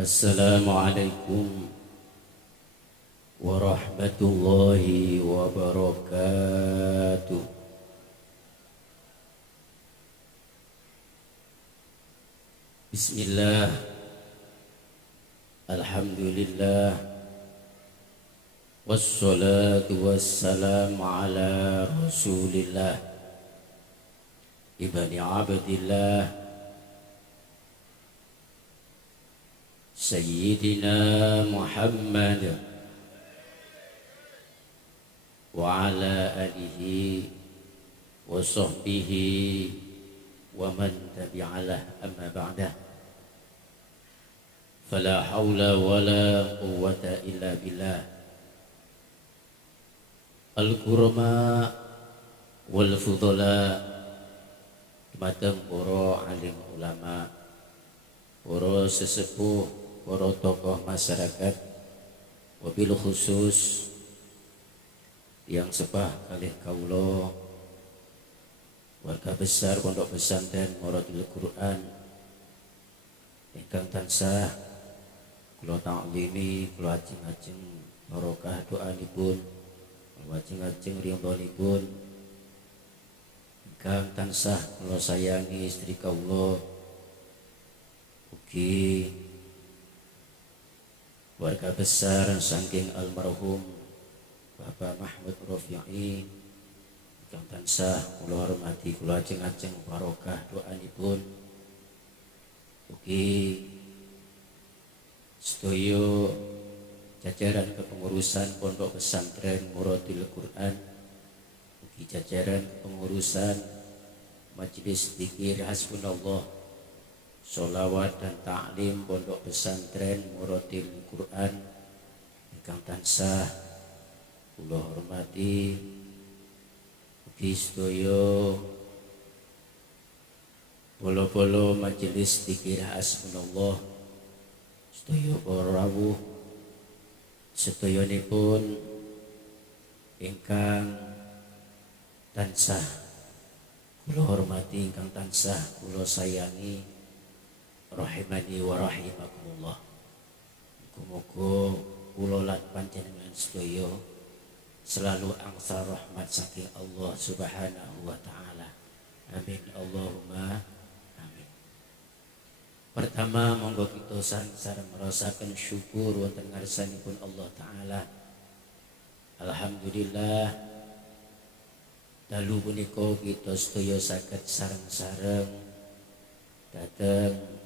Assalamualaikum warahmatullahi wabarakatuh. Bismillah, alhamdulillah, wassalatu wassalamu ala rasulillah ibni abdillah Sayyidina Muhammad wa ala alihi wa sahbihi wa man tabi'alah amma ba'dah. Fala hawla wa la quwwata illa billah. Al-kurama wal fudala, matang para alim ulama, para sesepuh, para tokoh masyarakat, wabil khusus yang sepah kalih kaulo warga besar Pondok Pesantren Muradil Quran ingkang tansah kula ta'limi, kula ajeng-ajeng barokah doanipun, kula ajeng-ajeng ridhonipun, ingkang tansah kula sayangi istri kaulo ugi warga besar saking almarhum Bapak Mahmud Rafi'i ingkang tansah kula hormati, kula ajeng-ajeng barokah doanipun, ugi sedaya jajaran kepengurusan Pondok Pesantren Muradil Quran, ugi jajaran kepengurusan Majelis Dzikir Hasbunallah Sholawat dan Ta'lim Pondok Pesantren Muradil Quran ingkang tansah kula hormati, ugi sedaya bolo-bolo Majelis Dzikir Hasbunallah, sedaya para rawuh sedayanipun ingkang tansah kula hormati, ingkang tansah kula sayangi, rahimani wa rahimakumullah. Muga-muga kula lan panjenengan sedaya selalu angsal rahmat saking Allah Subhanahu wa taala. Amin Allahumma amin. Pertama monggo kita sareng-sareng merasakan syukur wonten ngarsanipun Allah taala. Alhamdulillah dalu punika kita sedaya saged sareng-sareng dateng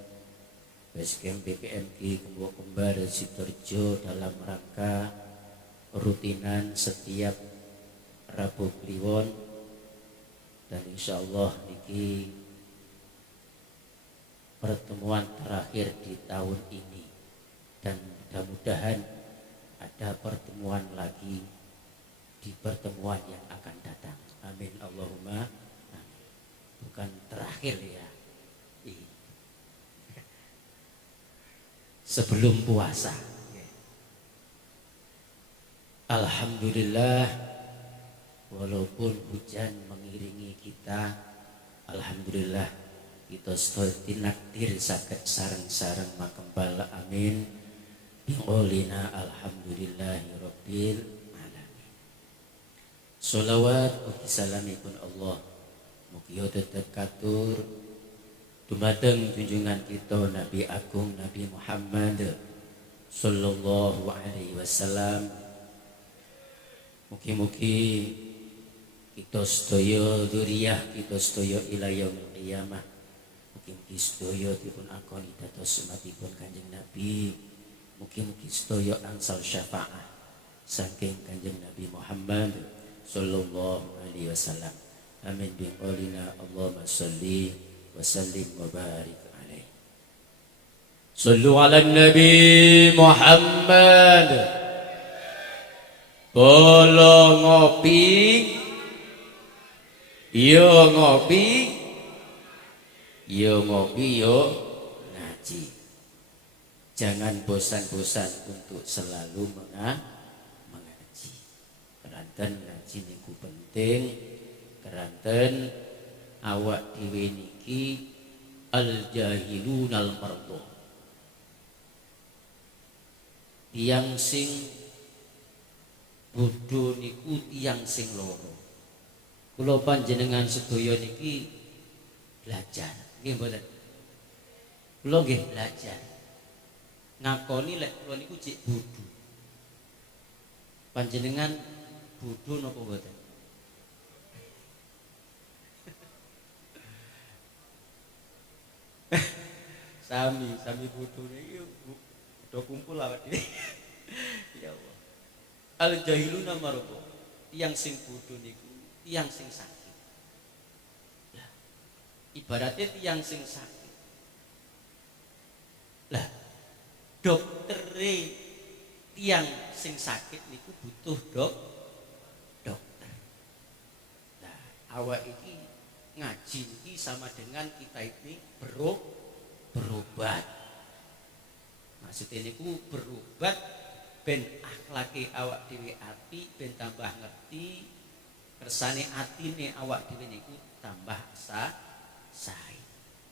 Basecamp PPMG Gembok Kembar Sidoarjo dalam rangka rutinan setiap Rabu Kliwon, dan insyaallah niki pertemuan terakhir di tahun ini, dan mudah-mudahan ada pertemuan lagi di pertemuan yang akan datang. Amin Allahumma amin. Bukan terakhir ya, sebelum puasa. Alhamdulillah, walaupun hujan mengiringi kita, alhamdulillah kita tinakdir saged sareng-sareng makembal. Amin biqaulina alhamdulillahirabbil alamin. Sholawat ugi salamipun Allah mugi tetep katur dumateng junjungan kita Nabi Agung Nabi Muhammad sallallahu alaihi wasallam. Mugi-mugi kita sedaya dzurriyyah kita sedaya ila yaumil qiyamah, mugi-mugi sedaya dipun akoni dados umatipun Kanjeng Nabi, mugi-mugi sedaya angsal syafaat saking Kanjeng Nabi Muhammad sallallahu alaihi wasallam. Amin bi qaulina Allahumma sholli wa sallim wa barik alaihi. Sallu ala Nabi Muhammad. Bolo ngopi, yo ngopi, yo ngopi, yo ngaji. Jangan bosan-bosan untuk selalu mengaji. Keranten ngaji niku penting, keranten awak dhewe niki al jahilunal mardha. tiyang sing bodho niku tiyang sing loro. Kula panjenengan sedaya niki belajar, nggih mboten? Kula nggih belajar. Ngakoni lek kula niku cek bodho. Panjenengan bodho napa mboten? Sami bodhone iki udah kumpul awak dhewe. Ya Allah. Al jahiluna marqa. Tiyang sing bodho niku tiyang sing sakit. Lah, ibaratnya tiyang sing sakit. Lah, doktere tiyang sing sakit niku butuh dokter. Nah, awak iki ngaji iki sama dengan kita ini berobat. Maksudnya niku berobat ben akhlake awak dhewe ati ben tambah ngerti, kersane atine awak dhewe niku tambah sae.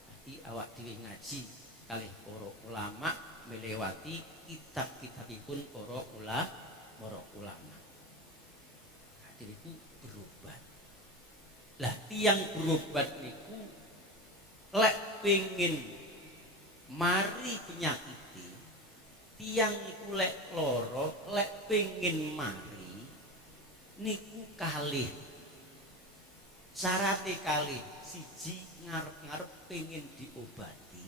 Dadi awak dhewe ngaji kalih para ulama melewati kitab-kitabipun para ulama. Dadi niku berobat. Lah tiyang berobat niku lek pengin mari penyakit tiyang niku lek loro lek pengin mari niku kalih syarate kalih siji ngarep-ngarep pengin diobati,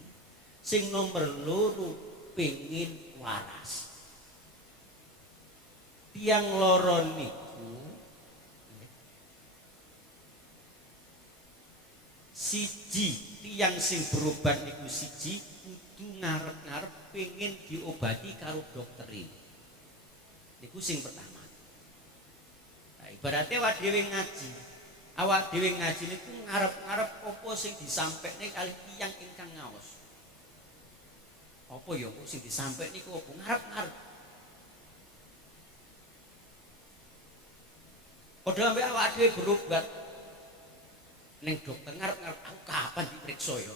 sing nomor loro pengin waras. Tiyang loro niku siji tiyang sing berobat niku siji kudu ngarep-ngarep pengen diobati karo dokter niku sing pertama. Nah, ibaratnya awak dhewe ngaji niku ngarep-ngarep apa sing disampaikne kalih tiyang ingkang ngaos. Apa ya kok sing disampaikne niku apa ngarep-ngarep. Padha ambek awak dhewe berobat ning dokter ngarep-ngarep aku kapan diperiksa ya.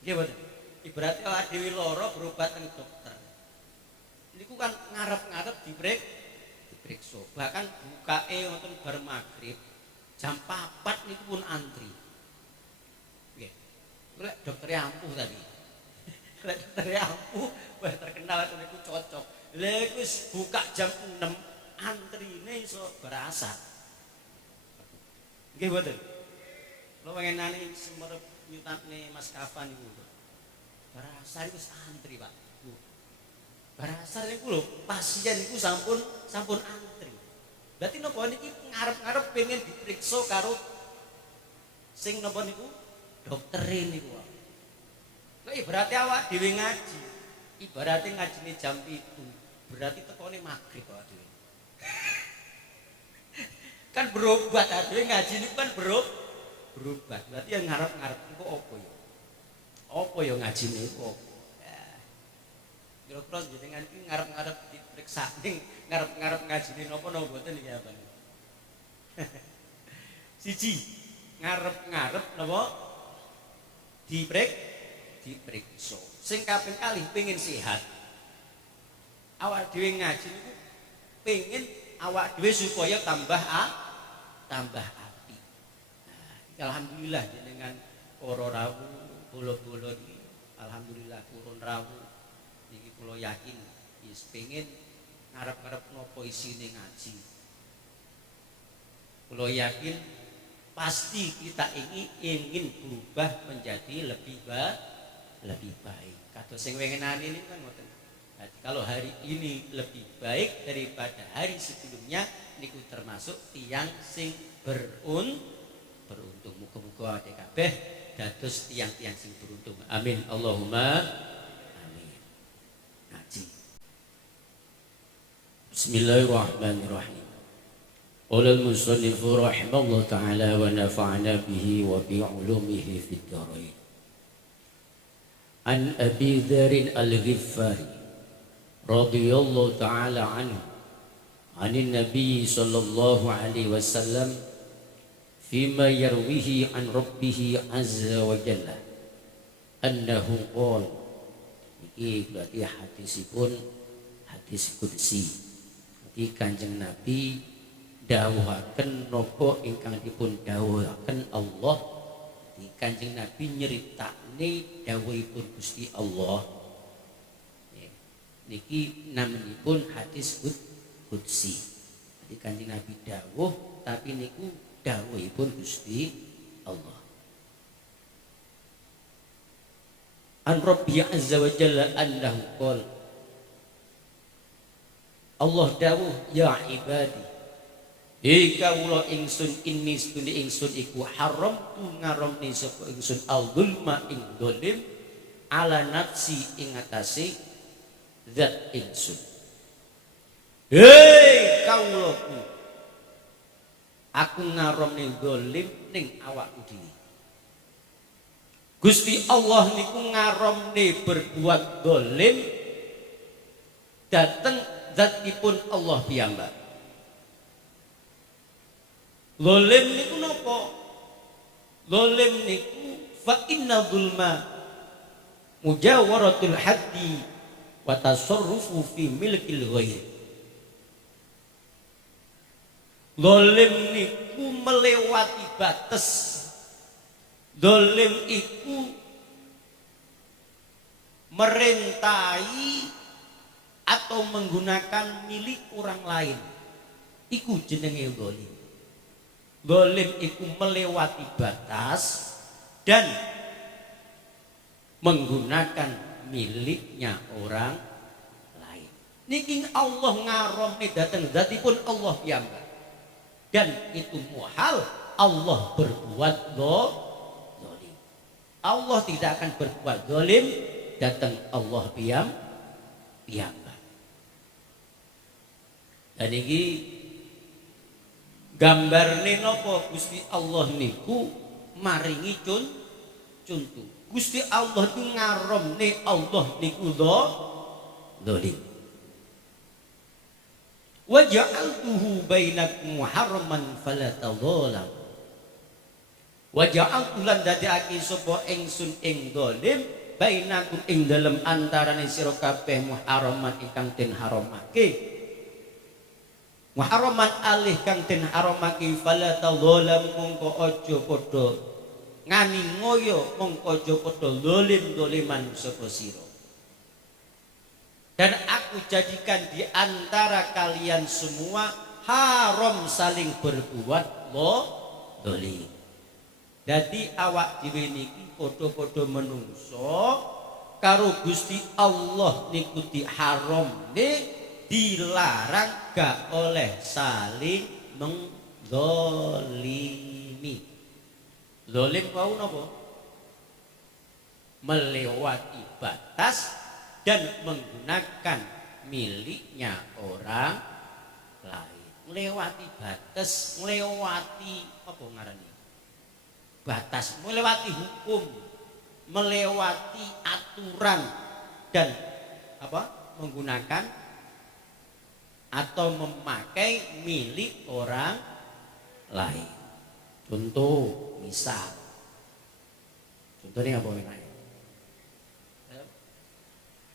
Nggih mboten? Ibaratnya awak dhewe lara berobat teng dokter. Niku kan ngarep-ngarep diperiksa. Bahkan bukake wonten bar magrib jam 4 niku pun antri. Nggih. Lek dokter ampuh tadi. Lek dokter ampuh wah terkenal niku cocok. Lha iku buka jam 6 antrine iso berasar. Nggih mboten? Lo pengenane semerep nyutatne Mas Kafan niku. Barasar itu antri Pak. Barasar niku lho pasien niku sampun antri. Berarti napa niki ngarep-ngarep pengen diperiksa karo sing napa niku dokter niku. Lha ibaratnya awak dhewe ngaji. Ibaratnya ngajine jam 7, berarti tekone magrib awak dhewe. Kan berobat dhewe ngaji niku kan berobat. Berarti yang ngarep-ngarep niku apa ya? Apa ya ngajine kok? Kira-kira jenengan iki ngarep-ngarep diperiksa ning ngarep-ngarep ngajine napa mboten iki apa? Siji, ngarep-ngarep napa diperiksa. Sing kaping kalih pengin sehat. Awak dhewe ngaji niku pengin awak dhewe supaya tambah api. Nah, alhamdulillah jenengan para rawuh bolo-bolo iki alhamdulillah kurun rawuh niki kula yakin wis pengin ngarep-ngarep napa isine ngaji. Kula yakin pasti kita ingin berubah menjadi lebih baik. Kados sing wengenane ini kan ngoten. Kalau hari ini lebih baik daripada hari sebelumnya niku termasuk tiyang sing beruntung. Muga-muga ade kabeh dados tiyang-tiyang sing beruntung. Amin. Allahumma amin. Ngaji. Bismillahirrahmanirrahim. Qala al-musannif rahimahullah ta'ala wa nafa'ana bihi wa bi 'ulumihi fid dharain. An Abi Dzar al-Ghifari radhiyallahu ta'ala anhu 'anil Nabi sallallahu alaihi wasallam fima yarwihi an rabbih azza wa jalla annahu qala. Iki berarti hadis qudsi. Jadi Kanjeng Nabi dawuhaken napa ingkang dipun dawuhaken Allah. Di Kanjeng Nabi nyeritakne dawuhipun Gusti Allah. Niki namanipun hadis qudsi. Jadi Kanjeng Nabi dawuh tapi niku dawuhipun Gusti Allah. An Rabbi azza wa jalla annahu qol. Allah dawuh ya ibadi. Kawula ingsun inni stune ingsun iku haram tu ngaramne sapa ingsun al-zulma ing dolim ala nafsi ing atase zat ingsun. Kawulaku aku ngaramne dolim ning awakku dhewe. Gusti Allah niku ngaramne berbuat dolim dateng zatipun Allah piyambak. Dolim niku napa? Dolim niku fa inna zulma mujawaratul haddi wa tasarrufu fi milkil ghair. Dolim niku melewati batas. Dolim iku merintai atau menggunakan milik orang lain. Iku jenenge dolim. Dolim iku melewati batas dan menggunakan miliknya orang lain. Niki Allah ngaramne dateng zatipun Allah piyambak. Dan itu muhal Allah berbuat dolim. Allah tidak akan berbuat zalim datang Allah piyambak. Dan iki gambarne napa Gusti Allah niku maringi contoh. Gusti Allah niku ngaramne Allah niku zalim. Wa ja'altuhu bainakum muharraman fala tadzalam. Wa ja'altu lan dadekake sapa ingsun ing zalim bainakum ing dalem antarane sira kabeh muharraman ingkang den haramake. Muharraman alih kang den haramake fala tadzalam mongko aja padha ngani ngoyo mongko aja padha zalim-zaliman sapa sira. Dan aku jadikan di antara kalian semua haram saling berbuat zalim. Dadi awak dhewe niki padha-padha menungso karo Gusti Allah niku diharamne dilarang gak oleh saling menzalimi. Zalim wau napa? Melewati batas dan menggunakan miliknya orang lain. Melewati batas, melewati apa ngarani? Batas, melewati hukum, melewati aturan dan apa? Menggunakan atau memakai milik orang lain. Contoh, misal. Contohnya apa menawa?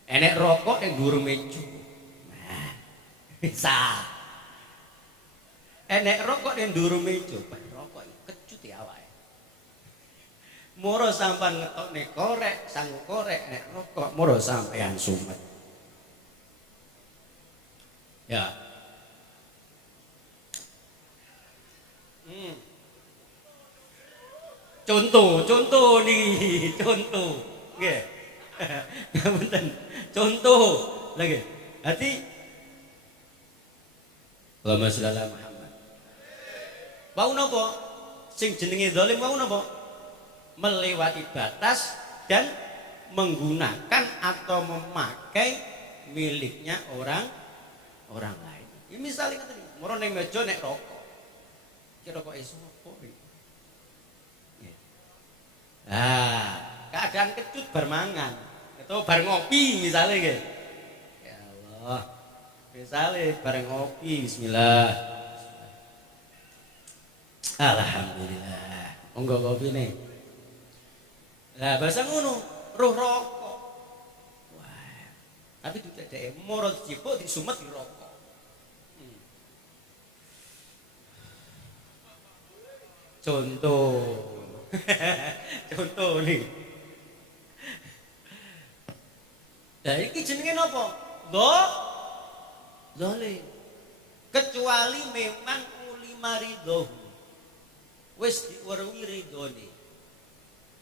Enek rokok yang dhuwur meja. Nah, misal. Enek rokok yang dhuwur meja, rokok kecut ya awake. Moro sampean ngetokne korek, sanggo korek nek rokok moro sampean sumet. Ya. Contoh nih, contoh. Nggih. Ngapunten. Contoh lagi. Hati Allahumma sholli ala Muhammad. Wau napa? Sing jenenge zalim wau napa? Melewati batas dan menggunakan atau memakai miliknya orang lain. Ini misalnya kata nih, moro ning meja nek rokok. Ki rokok sapa iki? Ah, keadaan kecut bar mangan. Itu bar ngopi misalnya nggih. Ya Allah. Misalnya bar ngopi bismillah. Alhamdulillah. Monggo kopine. Lah bahasa ngono, roh rokok. Wah. Tapi dudek moro dijipuk disumet dirokok. Contoh. Contoh nih. Lah iki jenenge napa? Zalim. Kecuali memang uli maridoh. Wis diweruhi ridhone.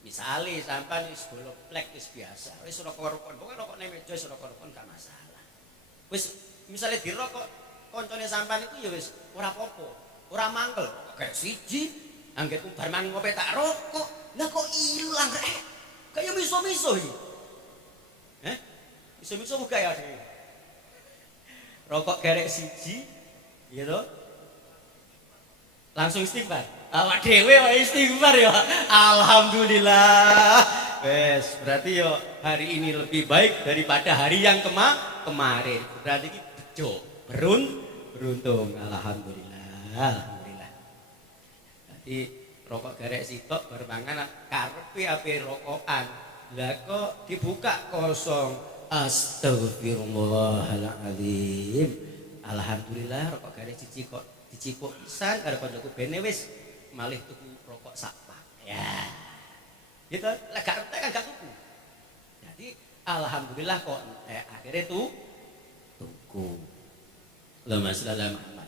Misale sampean wis golek plek wis biasa, wis rokok-rokokan, pokoke rokokne meja wis rokok-rokokan gak masalah. Wis misale dirokok koncone sampean iku ya wis ora apa-apa, ora mangkel, kayak siji anggere bar mangan kopi tak rokok. Lah kok ilang kayak miso-miso iki. Miso-miso muga ya. Rokok gerek siji, ya toh? Langsung istighfar. Awak dhewe wae istighfar ya. Alhamdulillah. Wes, berarti yo hari ini lebih baik daripada hari yang kemarin. Berarti iki bejo, beruntung. Alhamdulillah. Alhamdulillah. Jadi rokok garek sitok bermangan karepe ape rokokan. Lah kok dibuka kosong. Astagfirullahaladzim. Alhamdulillah rokok garek siji kok dicipuk pisan karo kancaku bene wis malih tuku rokok sak pak. Ya. Gitu, lah gak entek kan gak tuku. Jadi alhamdulillah kok akhirnya tuku. Allahumma sholli ala Muhammad.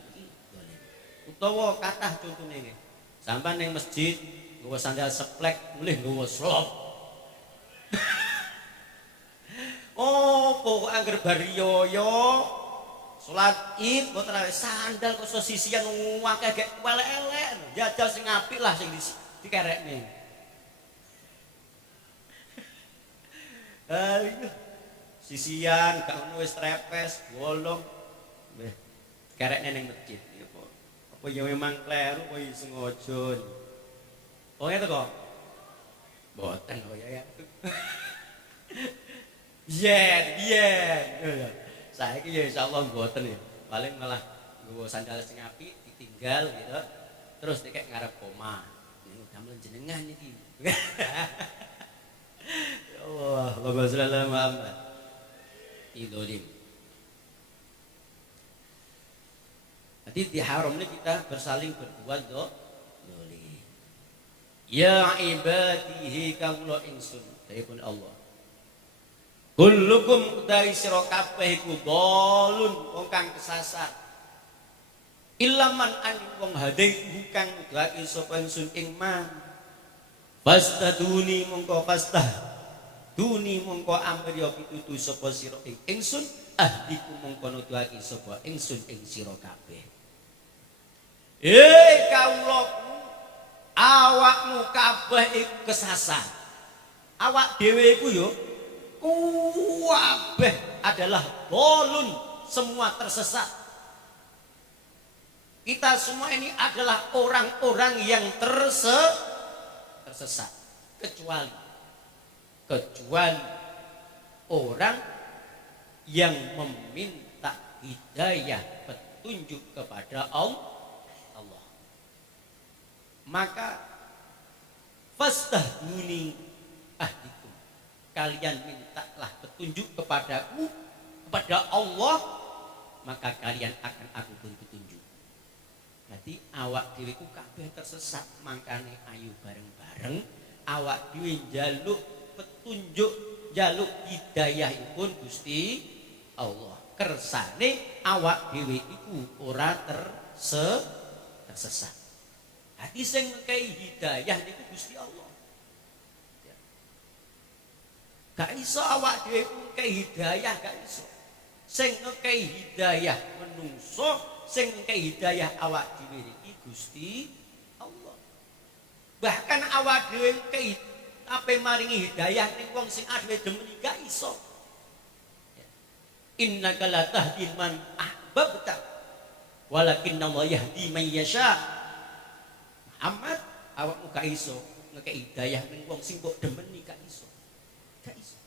Utawa kathah contone nggih. Sampeyan ning masjid nggawa sandal seplek, mulih nggawa slop. Oh, pokok angger bar riyo salat Id kok terawih sandal kok sisian akeh gek elek-elek. Jajal sing apik lah sing dikerekne. Ayo. Sisian gak ono wis trepes, bolong. Weh, kerekne ning masjid. Apa ya memang kleru apa ya sengaja. Oh ngene kok. Mboten kok ya. Yen. Saiki ya insyaallah mboten ya. Paling malah nggawa sandal sing apik ditinggal gitu. Terus dikek ngarep omah. Niku damel jenengan iki. Ya Allah, Allahumma sholli ala Muhammad. Idolim. Jadi diharam ini kita bersaling berbuat dolim. Ya ibadihi kawula ingsun dipun Allah. Kullukum dari sira kabeh iku dolun wong kang kesasar. Ilaman an wong hadai kang nuduhake sapa ingsun ing man. Fastaduni mongko duni mongko amriya pitutu sapa sira ing ingsun ahdiku mongko nuduhake sapa ingsun ing sira kabeh. Kawula awakmu kabeh iku kesasar. Awak dhewe iku yo kabeh adalah dolun, semua tersesat. Kita semua ini adalah orang-orang yang tersesat kecuali orang yang meminta hidayah petunjuk kepada Allah. Maka fastahduni ahdikum, kalian mintalah petunjuk kepadaku, kepada Allah, maka kalian akan aku pun petunjuk. Jadi awak dhewe ku kabeh tersesat, mangkane ayu bareng-bareng awak dhewe njaluk petunjuk, njaluk hidayahipun Gusti Allah. Kersane awak dhewe iku ora tersesat. Hati sing ngekei hidayah niku Gusti Allah. Ya. Gak iso awak dhewe ngekei hidayah, gak iso. Sing ngekei hidayah menungso, sing ngekei hidayah awak dhewe iki Gusti Allah. Bahkan awak dhewe ngekei ape maringi hidayah ning wong sing adewe demen gak iso. Ya. Innaka la tahdi man ahbabta walakinna Allah yahdi man yasha. Amat awakmu gak iso ngekei hidayah ning wong sing mbok demeni gak iso. Gak iso.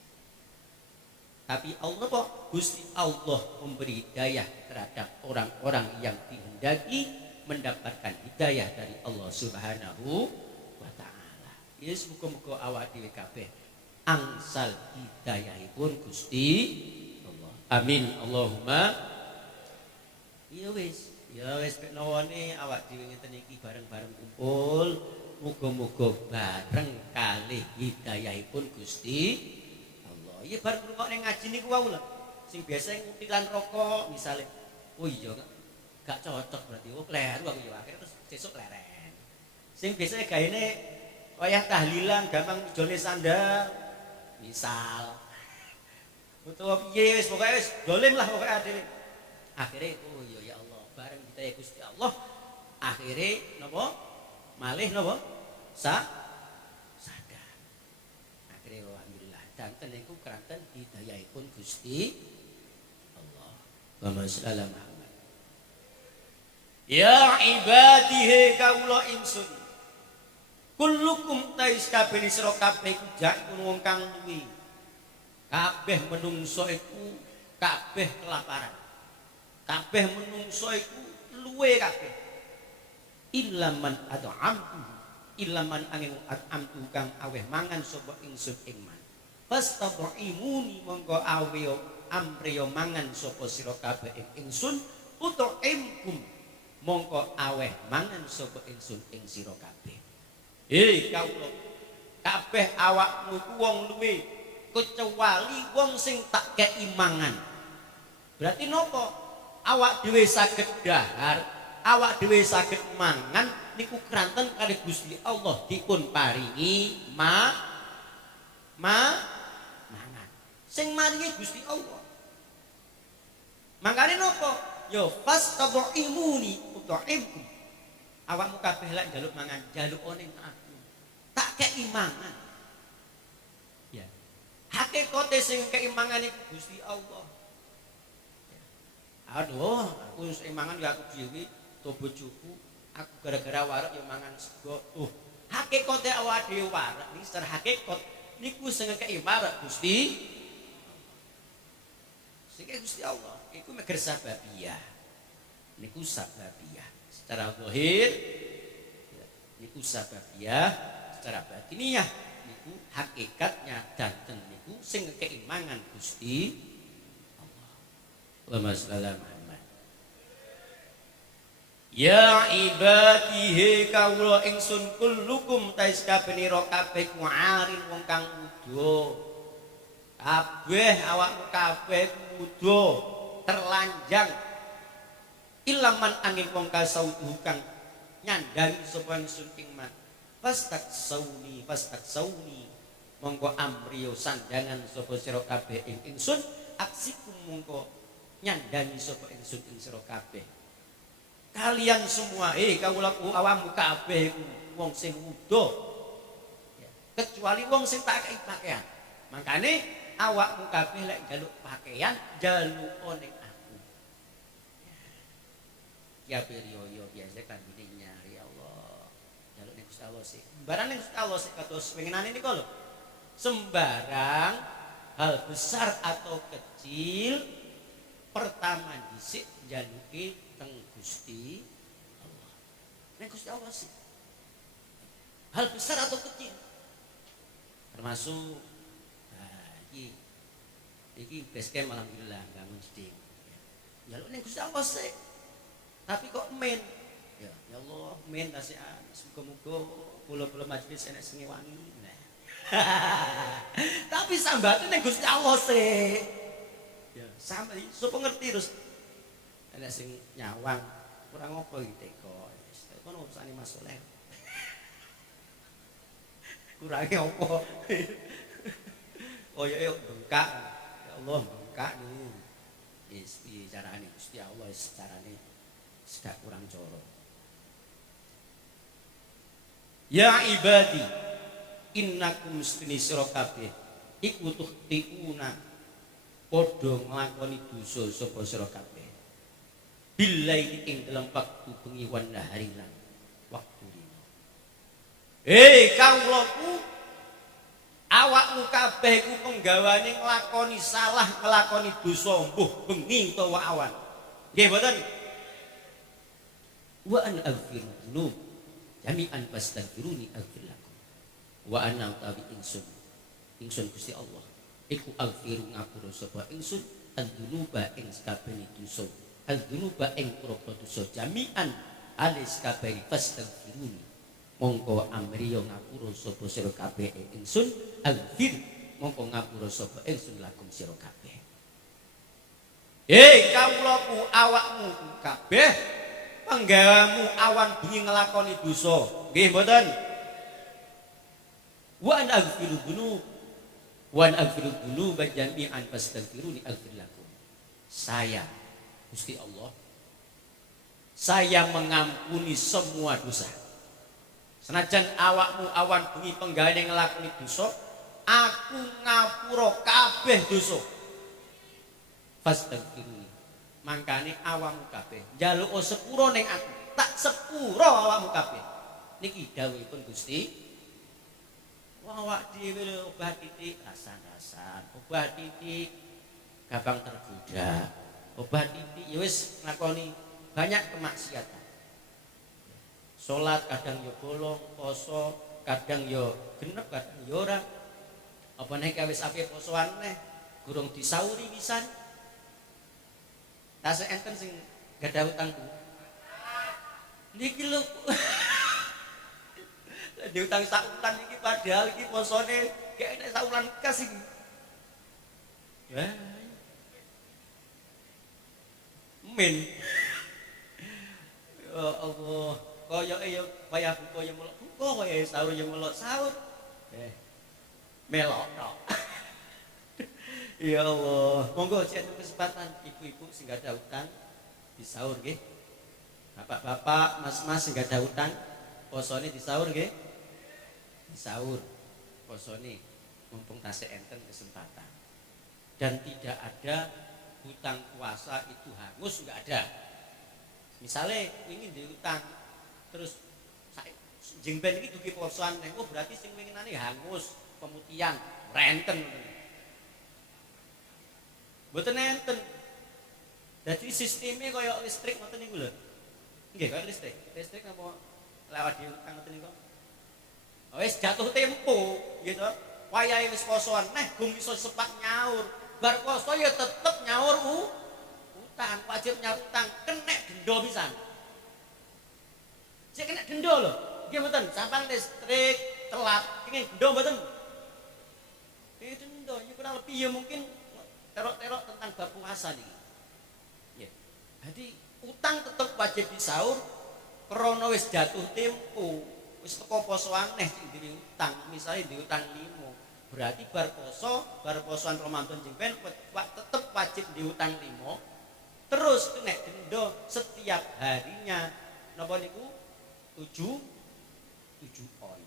Tapi Allah kok Gusti Allah memberi hidayah terhadap orang-orang yang dikehendaki mendapatkan hidayah dari Allah Subhanahu wa taala. Yes, muga-muga awak dhewe kabeh angsal hidayahipun Gusti Allah. Amin Allahumma. Ya wis pek nawane awak dhewe ngeten iki bareng-bareng kumpul, muga-muga bareng kalih hidayahipun Gusti Allah. Ya bareng ngrungokne ngaji niku wau lho. Sing biasa ngutilan rokok misale. Oh iya gak cocok berarti. Oh kleru aku ya akhirnya terus sesuk leren. Sing biasa gaene wayah tahlilan gampang jone sandal misal. Utawa piye wis pokoke wis dolim lah pokoke dhewe. Akhire oh iya ya Allah, bareng kita ya Gusti Allah. Akhire napa? Malih napa? Sadar. Akhire alhamdulillah danten niku keranten hidayahipun Gusti Allah. Wa sallallahu Muhammad. Ya ibadihi kaula insun. Kullukum tais kabeh sira kabeh iku jak wong kang duwe. Kabeh menungso iku kabeh kelaparan. Kabeh menungso iku luwe kabeh. Ilaman at'amtu, ilaman angin at'amtu kang aweh mangan sapa ingsun ing man. Fastad'imuni monggo aweyo amriyo mangan sapa sira kabeh ing ingsun ut'imkum monggo aweh mangan sapa ingsun ing sira kabeh. Kawula kabeh awakmu ku wong luwe kecuali wong sing tak kei mangan. Berarti nopo? Awak dhewe saged dahar, awak dhewe saged mangan niku kranten kalih Gusti Allah dipun paringi mangan. Sing maringi Gusti Allah. Mangkane nopo? Yo fastad'imuni ut'imkum. Awakmu kabeh lek njaluk mangan, jalukane aku. Tak kei mangan. Hakikate sing keimangan iku Gusti Allah. Aduh, aku seimangan ya aku dhewe, to bojoku, aku gara-gara warak ya mangan sego. Hakikate awak dhewe warak iki secara hakikat niku sing keimangan Gusti. Sing Gusti Allah iku meger sababiyah. Niku sababiyah. Secara zahir niku sababiyah, secara batiniyah niku hakikatnya danten niku sing keimangan Gusti Allah. Allahumma shalli ala Muhammad. Ya ibadihi kawula ingsun kullukum tais kabehira kabeh kuarin wong kang udo. Kabeh awakmu kabeh udo terlanjang. Ilaman angin wong kasautuh kang nyandangi sapa ingsun ing man. Fastaksauni mongko amriyo sandangan sapa sira kabeh ing ingsun aksikum mongko nyandangi sapa ingsun ing sira kabeh kalian semua kawula awakmu kabeh wong sing wuda kecuali wong sing tak kei pakaian mangkane awakmu kabeh lek njaluk pakaian jaluk ning aku ya periyo biasa kan nyari Allah jaluk ning Gusti Allah sih barang ning Gusti Allah sih kados pengenane niku lho sembarang hal besar atau kecil pertama dhisik njaluke teng Gusti Allah. Nek Gusti Allah sih. Hal besar atau kecil. Termasuk iki basecamp alhamdulillah bangun sedih. Njaluk nek Gusti Allah sih. Tapi kok men ya Allah men tasian muga-muga kula-kula majelis enek sing wangi. Tapi sambate ning Gusti Allah sih. Ya, sampe sapa ngerti terus. Enek sing nyawang kurang apa iki teko. Kono urusane Mas Soleh. Kurange apa? Oh ya bengkak. Ya Allah bengkak niku. Wis piye carane Gusti Allah carane sedak kurang coro. Ya ibadi innakum mustini sira kabeh iku tuhtiuna padha nglakoni dosa sapa sira kabeh billahi ing dalem wektu bengi wan nahari lan wektu dina kawulaku awakmu kabeh iku penggawane nglakoni salah nglakoni dosa mbuh bengi utawa awan nggih mboten wa an aghfiru dzunub jami'an fastaghfiruni aghfir wa ana utawi ingsun Gusti Allah iku aghfiru ngapura sapa ingsun al-dzunuba ing sakabehane dosa al-dzunuba ing pira-pira dosa jami'an alis kabeh fastaghfiruni mongko amriyo ngapura sapa sira kabeh ingsun alfir mongko ngapura sapa ingsun lakum sira kabeh. Hei kawulaku awakmu kabeh penggawamu awan bengi nglakoni dosa nggih mboten wa an aghfiru dzunub wa an aghfiru dzunub jami'an fastaghfiruni aghfir lakum. Saya Gusti Allah saya mengampuni semua dosa. Senajan awakmu awan bengi penggaweane nglakoni dosa, aku ngapura kabeh dosa. Fastaghfiruni. Mangkane awakmu kabeh njaluk sepuro ning aku, tak sepuro awakmu kabeh. Niki dawuhipun Gusti. Awak dhewe lho obah titik rasan-rasan, obah titik gampang tergoda. Obah titik ya wis nglakoni banyak kemaksiatan. Salat kadang yo bolong, poso kadang yo genep, kadang yo ora. Apa nek wis ape posoan neh gurung disauri pisan. Tasih enten sing gadah utang Bu. Niki lho. Lah diutang sak utan iki padahal iki posone gek nek sak ulan kas iki. Wah. Men. Ya Allah. Kaya ya kaya buka ya melok buka kaya sahur ya melok sahur melok tok. Ya Allah monggo cek kesempatan ibu-ibu sing gak ada utang di sahur nggih bapak-bapak mas-mas sing gak ada utang posone di sahur nggih di sahur posone mumpung tasih enten kesempatan dan tidak ada hutang puasa itu hangus enggak ada. Misalnya ingin diutang terus jeng ben iki dugi posoan neh. Oh berarti sing winginane hangus, pemutihan, renten. Mboten enten. Dadi sisteme kaya listrik ngoten niku lho. Nggih, kaya listrik. Listrik apa lewat diutang ngoten niku. Wis jatuh tempo, gitu. Wayahe wis posoan neh gum iso sepak nyaur. Bar poso ya tetep nyaur utang, wajib nyaur utang, kenek denda pisan. Sik kena denda lho. Nggih mboten, sampang listrik telat, kene denda mboten? Denda ya kurang lebih ya mungkin terok-terok tentang bab puasa niki. Nggih. Jadi utang tetep wajib disaur krana wis jatuh tempo. Wis teko posoan neh sing diri utang, misale diutang 5. Berarti bar posoan Ramadan jeng ben tetep wajib diutang 5. Terus kena denda setiap harinya. Napa niku? 7 on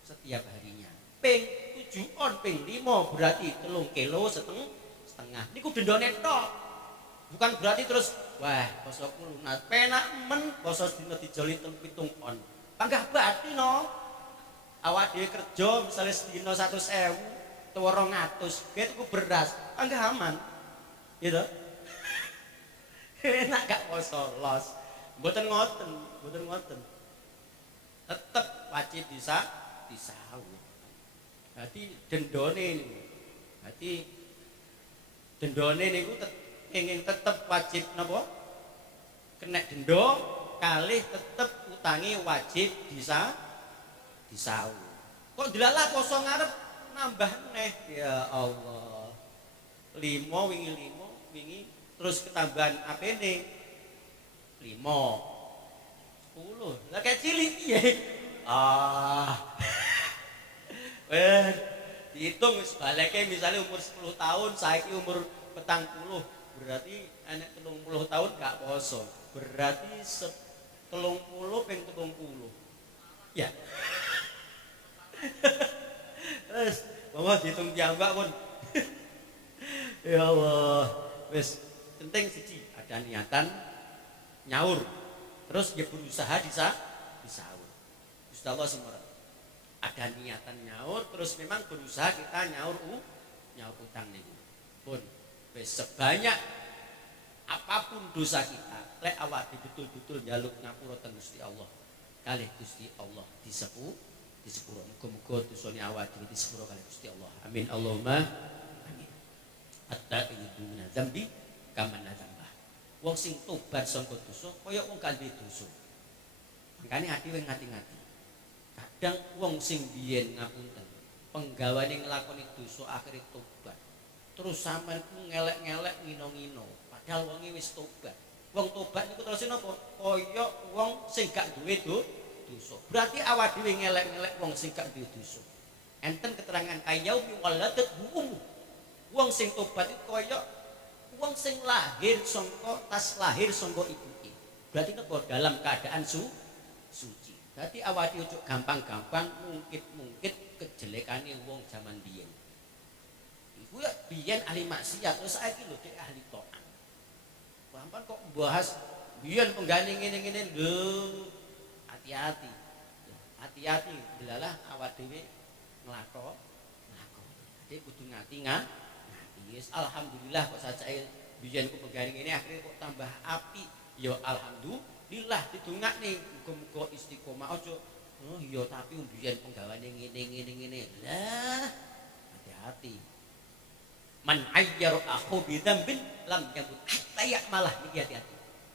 setiap harinya. Ping 7 on ping 5 berarti 3 kilo setengah. Niku dendane tok. Bukan berarti terus wah posoku lunas penak men poso dina dijoli 7 on. Panggah bathi no. Awak dhewe kerja misalnya sedina 100.000 utawa 200 ge tuku beras, panggah aman. Gitu. Enak gak poso los. Mboten ngoten. Tetep wajib disaur. Berarti dendone niku. Berarti dendone niku ingin tetep wajib napa? Kena denda kalih tetep utangi wajib disaur. Kok dilalah poso ngarep nambah neh ya Allah. 5 wingi terus ketambahan apene? 5 10. Lah kayak cilik piye? Dihitung wis baleke misalnya umur 10 tahun, saiki umur 40. Berarti anak 30 tahun gak poso. Berarti 30 ping 30. Ya. Terus bawa dihitung piyambak pun. Ya Allah. Wis penting siji ada niatan nyaur. Terus dia berusaha disaur. Gusti Allah semua. Ada niatan nyaur, terus memang berusaha kita nyaur utang niku. Pun wis sebanyak apapun dosa kita, lek awak betul-betul njaluk ngapura teng Gusti Allah. Kalih Gusti Allah disepuro. Muga-muga dosane awak dhewe disepuro kalih Gusti Allah. Amin Allahumma amin. At-taibu minadz dzambi kaman la dzamba. Wong sing tobat saka dosa kaya wong gak duwe dosa. Makane ati wing ngati-ngati. Kadang wong sing biyen ngapunten, penggawane nglakoni dosa akhire tobat. Terus sampean ku ngelek-ngelek ngino-ngino, padahal wonge wis tobat. Wong tobat niku terus napa? Kaya wong sing gak duwe dosa. Berarti awak dhewe ngelek-ngelek wong sing gak duwe dosa. Enten keterangan kayaumi waladat ummu. Wong sing tobat itu kaya wong sing lahir saka tas lahir saka ibuke. Berarti napa? Dalam keadaan suci. Berarti awak dhewe ojo gampang-gampang mungkit-mungkit kejelekane wong zaman biyen. Iku ya biyen ahli maksiat, terus saiki lho dhek ahli taat. Sampeyan kok bahas biyen penggane ngene-ngene lho. Hati-hati. Hati-hati delalah awak dhewe nglakoni. Dhek kudu ngati. Yes, alhamdulillah kok sajake biyen ku penggane ngene akhire kok tambah api. Ya alhamdulillah didongakne muga-muga istiqomah aja. Oh iya tapi biyen penggawane ngene. Lah hati-hati. Man ayyar akhu bi dzambin lam yamut hatta ya'malah niki hati-hati.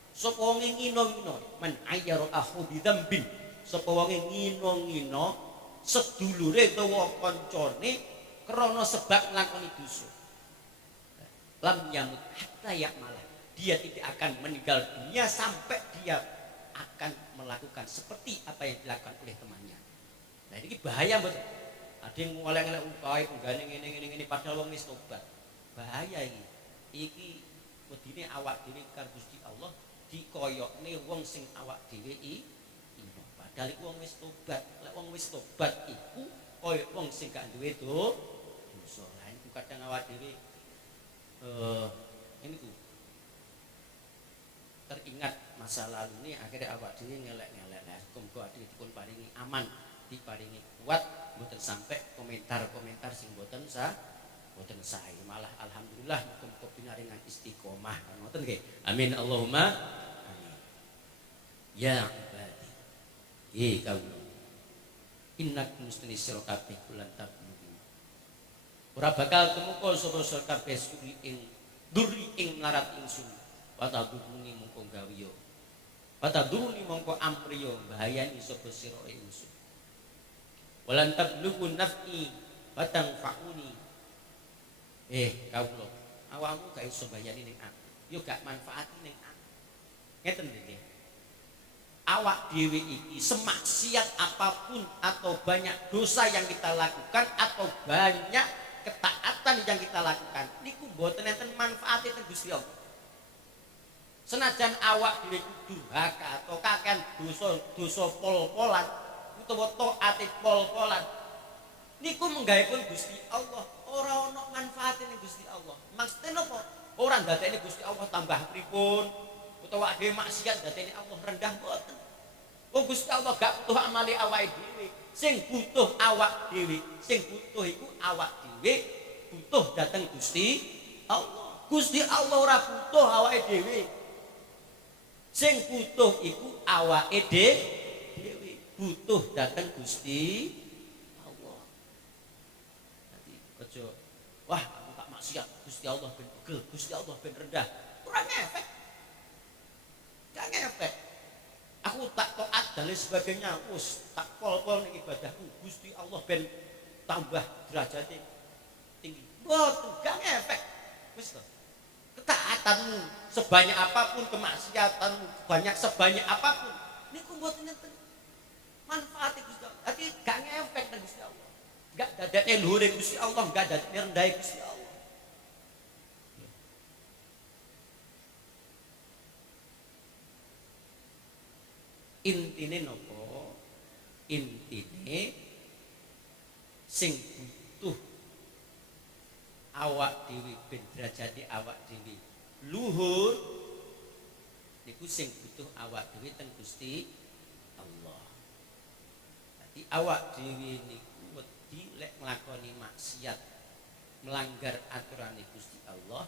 Sapa wong ngino-ngino, man ayyar akhu bi dzambin. Sapa wong ngino-ngino sedulure utawa kancane krana sebab nglakoni dosa. Lam yamut hatta ya'malah. Dia tidak akan meninggal dunia sampai dia akan melakukan seperti apa yang dilakukan oleh temannya. Nah ini bahaya betul. Ada yang ngoleh-ngoleh upai penggane ngene padahal wong wis tobat. Bahaya iki. Iki wedine awak dhewe karo Gusti Allah dikoyokne wong sing awak dhewe iki. Padahal iku wong wis tobat. Lek wong wis tobat iku koyo wong sing gak duwe dosa. Lah iku kadang awak dhewe ini ku teringat masa lalu ini akhirnya awak dhewe ngelek-ngelek. Lah muga dhewe dipun paringi aman, diparingi kuat, mboten sampai komentar-komentar sing mboten sae. Malah alhamdulillah muga-muga pinaringan istiqomah ngoten nggih. Amin Allahumma amin. Ya ibadi. Kaula. Innakum mustani sira kabeh kulan tablugu. Ora bakal tumeka sapa sira kabeh suri ing duri ing ngarat ingsun. Wataduruni mongko gawiya. Wataduruni mongko amriya bahayani sapa sira ingsun. Walan tablugu naf'i watangfa'uni. Kawula, awakmu gak iso bayani ning aku. Yo gak manfaati ning aku. Ngeten nggih. Awak dhewe iki semaksiat apapun atau banyak dosa yang kita lakukan atau banyak ketaatan yang kita lakukan niku mboten enten manfaate teng Gusti Allah. Senajan awak dhewe durhaka atau kakean dosa pol-polan utawa taate pol-polan niku menggahipun Gusti Allah ora ana manfaate ning Gusti Allah. Maksudnya napa? Ora ndadekne Gusti Allah tambah pripun utawa dhewe maksiat ndadekne Allah rendah mboten. Wong Gusti Allah gak butuh amale awake dhewe. Sing butuh awak dhewe, sing butuh iku awak dhewe butuh dateng Gusti Allah. Gusti Allah ora butuh awake dhewe. Sing butuh iku awake dhewe butuh dateng Gusti Allah. Dadi aja wah aku tak maksiat Gusti Allah ben pegel, Gusti Allah ben rendah. Ora ngefek. Gak ngefek. Aku tak taat dan lain sebagainya, tak pol-pol ning ibadahku Gusti Allah ben tambah derajatnya tinggi. Mboten gak ngefek. Wis to. Ketaatanmu sebanyak apapun, kemaksiatanmu sebanyak apapun, niku mboten enten manfaate Gusti Allah. Dadi gak ngefek nang Gusti Allah. Gak dadekne luhure Gusti Allah, gak dadekne rendahe Gusti Allah. Intine napa? Intine sing butuh awak dhewe ben derajate awak dhewe luhur niku sing butuh awak dhewe teng Gusti Allah. Dadi awak dhewe niku wedi lek nglakoni maksiat melanggar aturane Gusti Allah,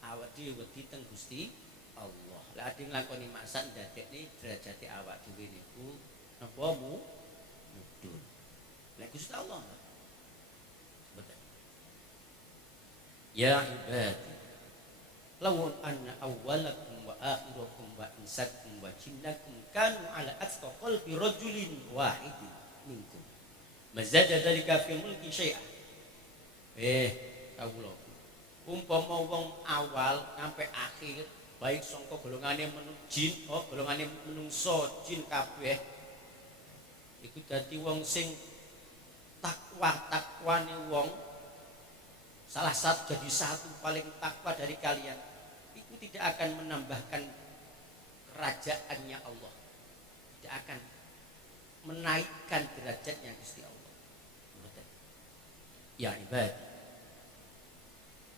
awak dhewe wedi teng Gusti Allah. Lah ade nglakoni maksiat ndadekne derajate awak dhewe niku napa mudhun. Lek Gusti Allah betul. Ya ibadi, law anna awwalakum wa akhirakum wa insakum wa jinnakum kanu ala atqa qalbi rajulin wahidin minkum mazada dzalika fi mulki syai'an. Kawula umpama wong awal sampai akhir baik sangka golongane jin, golongane menungso jin kabeh iku dadi wong sing takwane wong salah satu jadi satu paling takwa dari kalian itu tidak akan menambahkan kerajaannya Allah, tidak akan menaikkan derajatnya Gusti Allah. Ya ibadi,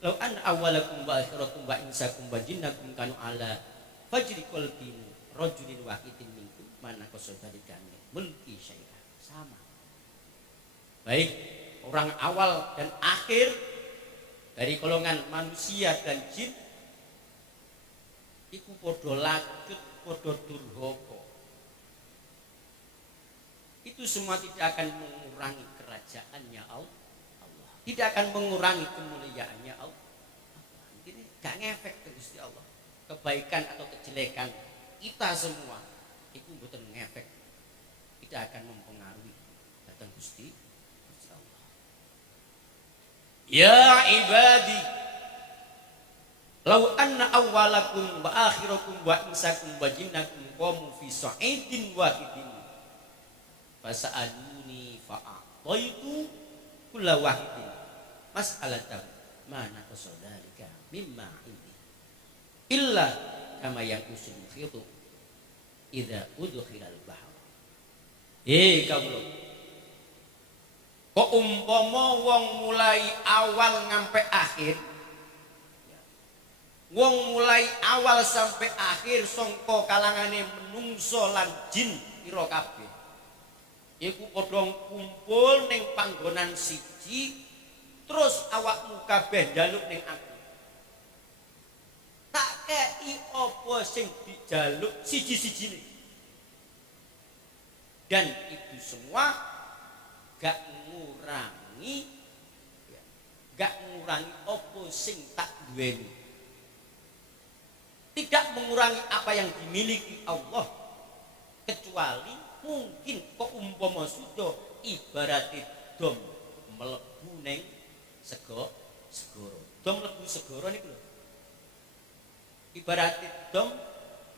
law an awwalakum wa akhirakum wa insakum wa jinnakum kanu ala fajri qalbin rajulin wahidin minkum mana qasadika mulki syai'an. Sama, baik orang awal dan akhir dari golongan manusia dan jin iku padha lacut padha durhaka. Itu semua tidak akan mengurangi kerajaannya Allah, tidak akan mengurangi kemuliaannya Allah. Ini gak ngefek ke Gusti Allah. Kebaikan atau kejelekan kita semua itu mboten ngefek, tidak akan mempengaruhi datang Gusti Allah. Ya ibadi, law anna awwalakum wa akhirakum wa insakum wa jinnakum qamu fi sa'idin wahidin fasa'aluni fa'ataitu kulla wahidin mas'alatan mana qasadalika mimma indi illa kama yaqusul khitu idza udkhilal bahr. Kawula kok umpama wong mulai awal ngampe akhir, wong mulai awal sampai akhir sangka kalangane menungso lan jin ira kabeh iku padha kumpul ning panggonan siji terus awakmu kabeh njaluk ning aku, tak kei apa sing dijaluk siji-sijine, dan itu semua gak ngurangi apa sing tak duweni, tidak mengurangi apa yang dimiliki Allah, kecuali mungkin kok umpama sudah ibarat dom mlebu ning segara. Dom mlebu segara niku lho. Ibarat dom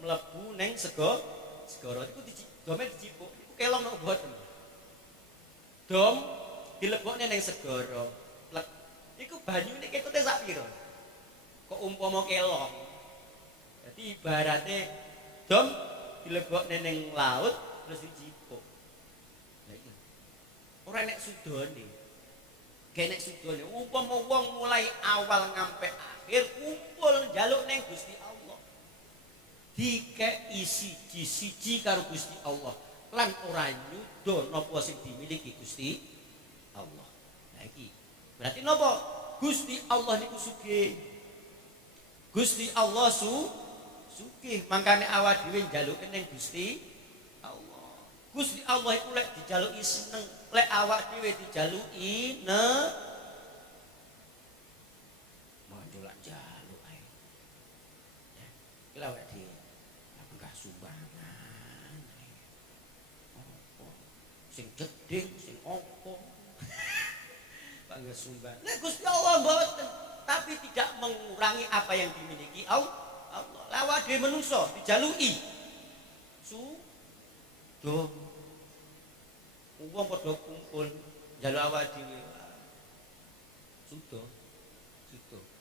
mlebu ning segara iku dome dicipuk iku kelong nang boten. Dom dilebokne ning segara. Iku banyune ketute sak pira? Kok umpama kelong. Jadi ibaratnya dom dilebokne ning laut terus dicipuk. Lah iki. Ora nek sudone. Genek sudone umpama wong mulai awal ngampe akhir kumpul njaluk ning Gusti Allah. Dikeki siji-siji karo Gusti Allah lan ora nyuda napa sing dimiliki Gusti Allah. Lah iki berarti napa? Gusti Allah niku sugih. Gusti Allah sugih, mangkane awak dhewe njaluke ning Gusti Allah. Gusti Allah iku lek dijaluki seneng, lek awak dhewe dijaluki manjolak jaluk ae. Ya, iki awak dhewe enggak sumbangan. Apa? Sing gedhe, sing apa? Bangga sumbang. Lek Gusti Allah mboten, tapi tidak mengurangi apa yang dimiliki Allah. Lawak dhewe menungso dijaluki. Sudah. Wong padha kumpul njaluk awak dhewe. Sudah.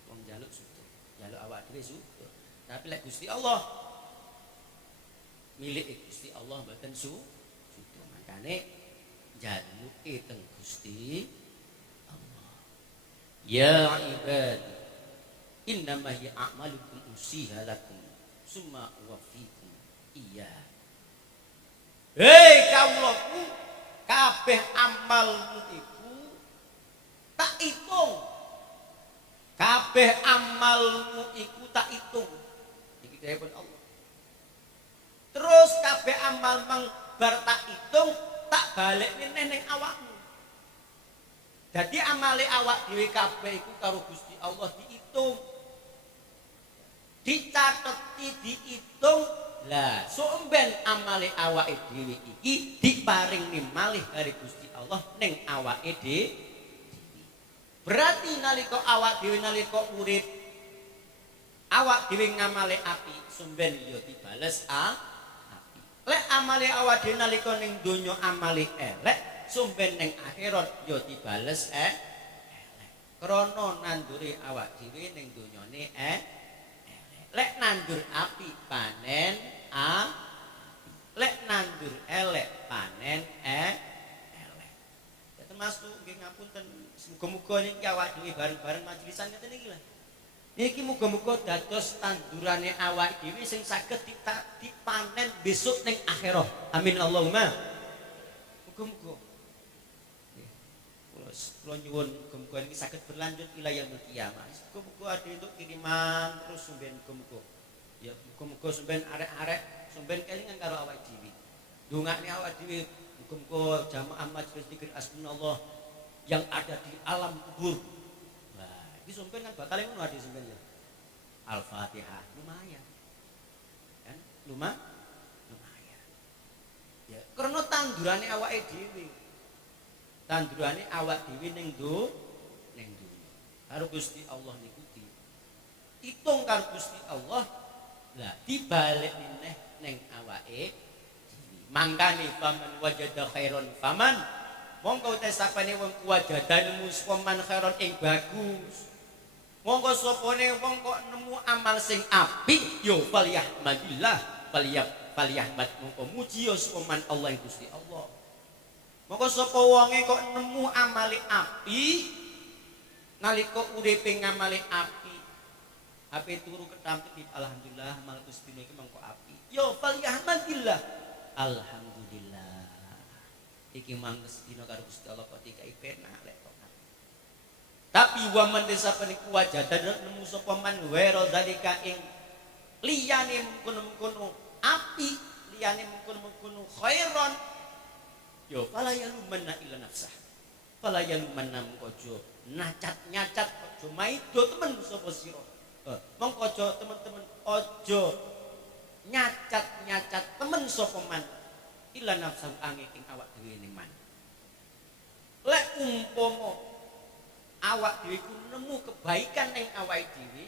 Wong njaluk sudah. Njaluk awak dhewe sudah. Tapi lek Gusti Allah milik Gusti Allah mboten sudah. Makane njaluke teng Gusti Allah. Ya ibadi, innama hiya a'malukum usiha lakum summa uwaffikum iya. Hei kawulaku, kabeh amalmu iku tak hitung. Kabeh amalmu iku tak hitung. Iki dawuh Allah. Terus kabeh amal mang bar tak hitung, tak balekne ning awakmu. Dadi amale awak dhewe kabeh iku karo Gusti Allah diitung. Dicateti diitung. Lah, somben amale awake dhewe iki diparingi malih karo Gusti Allah ning awake dhewe. Berarti nalika awak dhewe nalika urip awak dhewe ngamale api, somben ya dibales api. Lek amale awak dhewe nalika ning donya amale elek, somben ning akhirat ya dibales elek. Krana nandure awak dhewe ning donyane elek. Lek nandur api panen lek nandur elek panen elek. Ya termasuk nggih ngapunten, muga-muga niki awak dhewe bareng-bareng majelisan ngeten iki lah. Niki muga-muga dados tandurane awak dhewe sing saged dipanen besok ning akhirat. Amin Allahumma. Muga-muga. Kula nyuwun muga-muga niki saged berlanjut ila yaumil qiyamah. Muga-muga ade entuk kiriman terus sumben muga-muga. Ya muga-muga sumben arek-arek sumben kelingan karo awak dhewe. Ndongakne awak dhewe muga-muga jamaah majelis zikir asmanallah yang ada di alam kubur. Nah, iki sumpen kan bakal ngono ade sumpen ya. Al-Fatihah lumayan. Kan? Lumayan. Ya, karena tandurane awake dhewe. Tandurane awak dhewe ning dunya. Karo Gusti Allah niku diitung karo Gusti Allah. Lah dibalik meneh ning awake dhewe. Mangkane faman wajada khairon faman mongko te sapane wong kuwajadan muswaman khairon ing bagus. Mongko sapane wong kok nemu amal sing apik yo falyahmadillah, falyahmad mongko muji muswaman Allah ing Gusti Allah. Mongko sapa wonge kok nemu amale apik nalika uripe ngamale apik. Ape turu ketampi alhamdulillah amal Gusti iki mongko apik. Yo falyahmadillah. Alhamdulillah. Iki mangges dina karo Gusti Allah kok dikai penak lek kok. Tapi waman desa peniku wajadan nemu sapa man wero zalika ing liyane mengkono-mengkono api, liyane mengkono-mengkono khairon. Yo fala yalumanna illa nafsah. Fala yalumanna mengkojo nacat-nyacat ojo maido temen sapa sira. Mongko aja teman-teman ojo nyacat-nyacat temen sapa man illa nafsu angin awak dhewe ning man. Lek umpama awak dhewe ku nemu kebaikan ning awake dhewe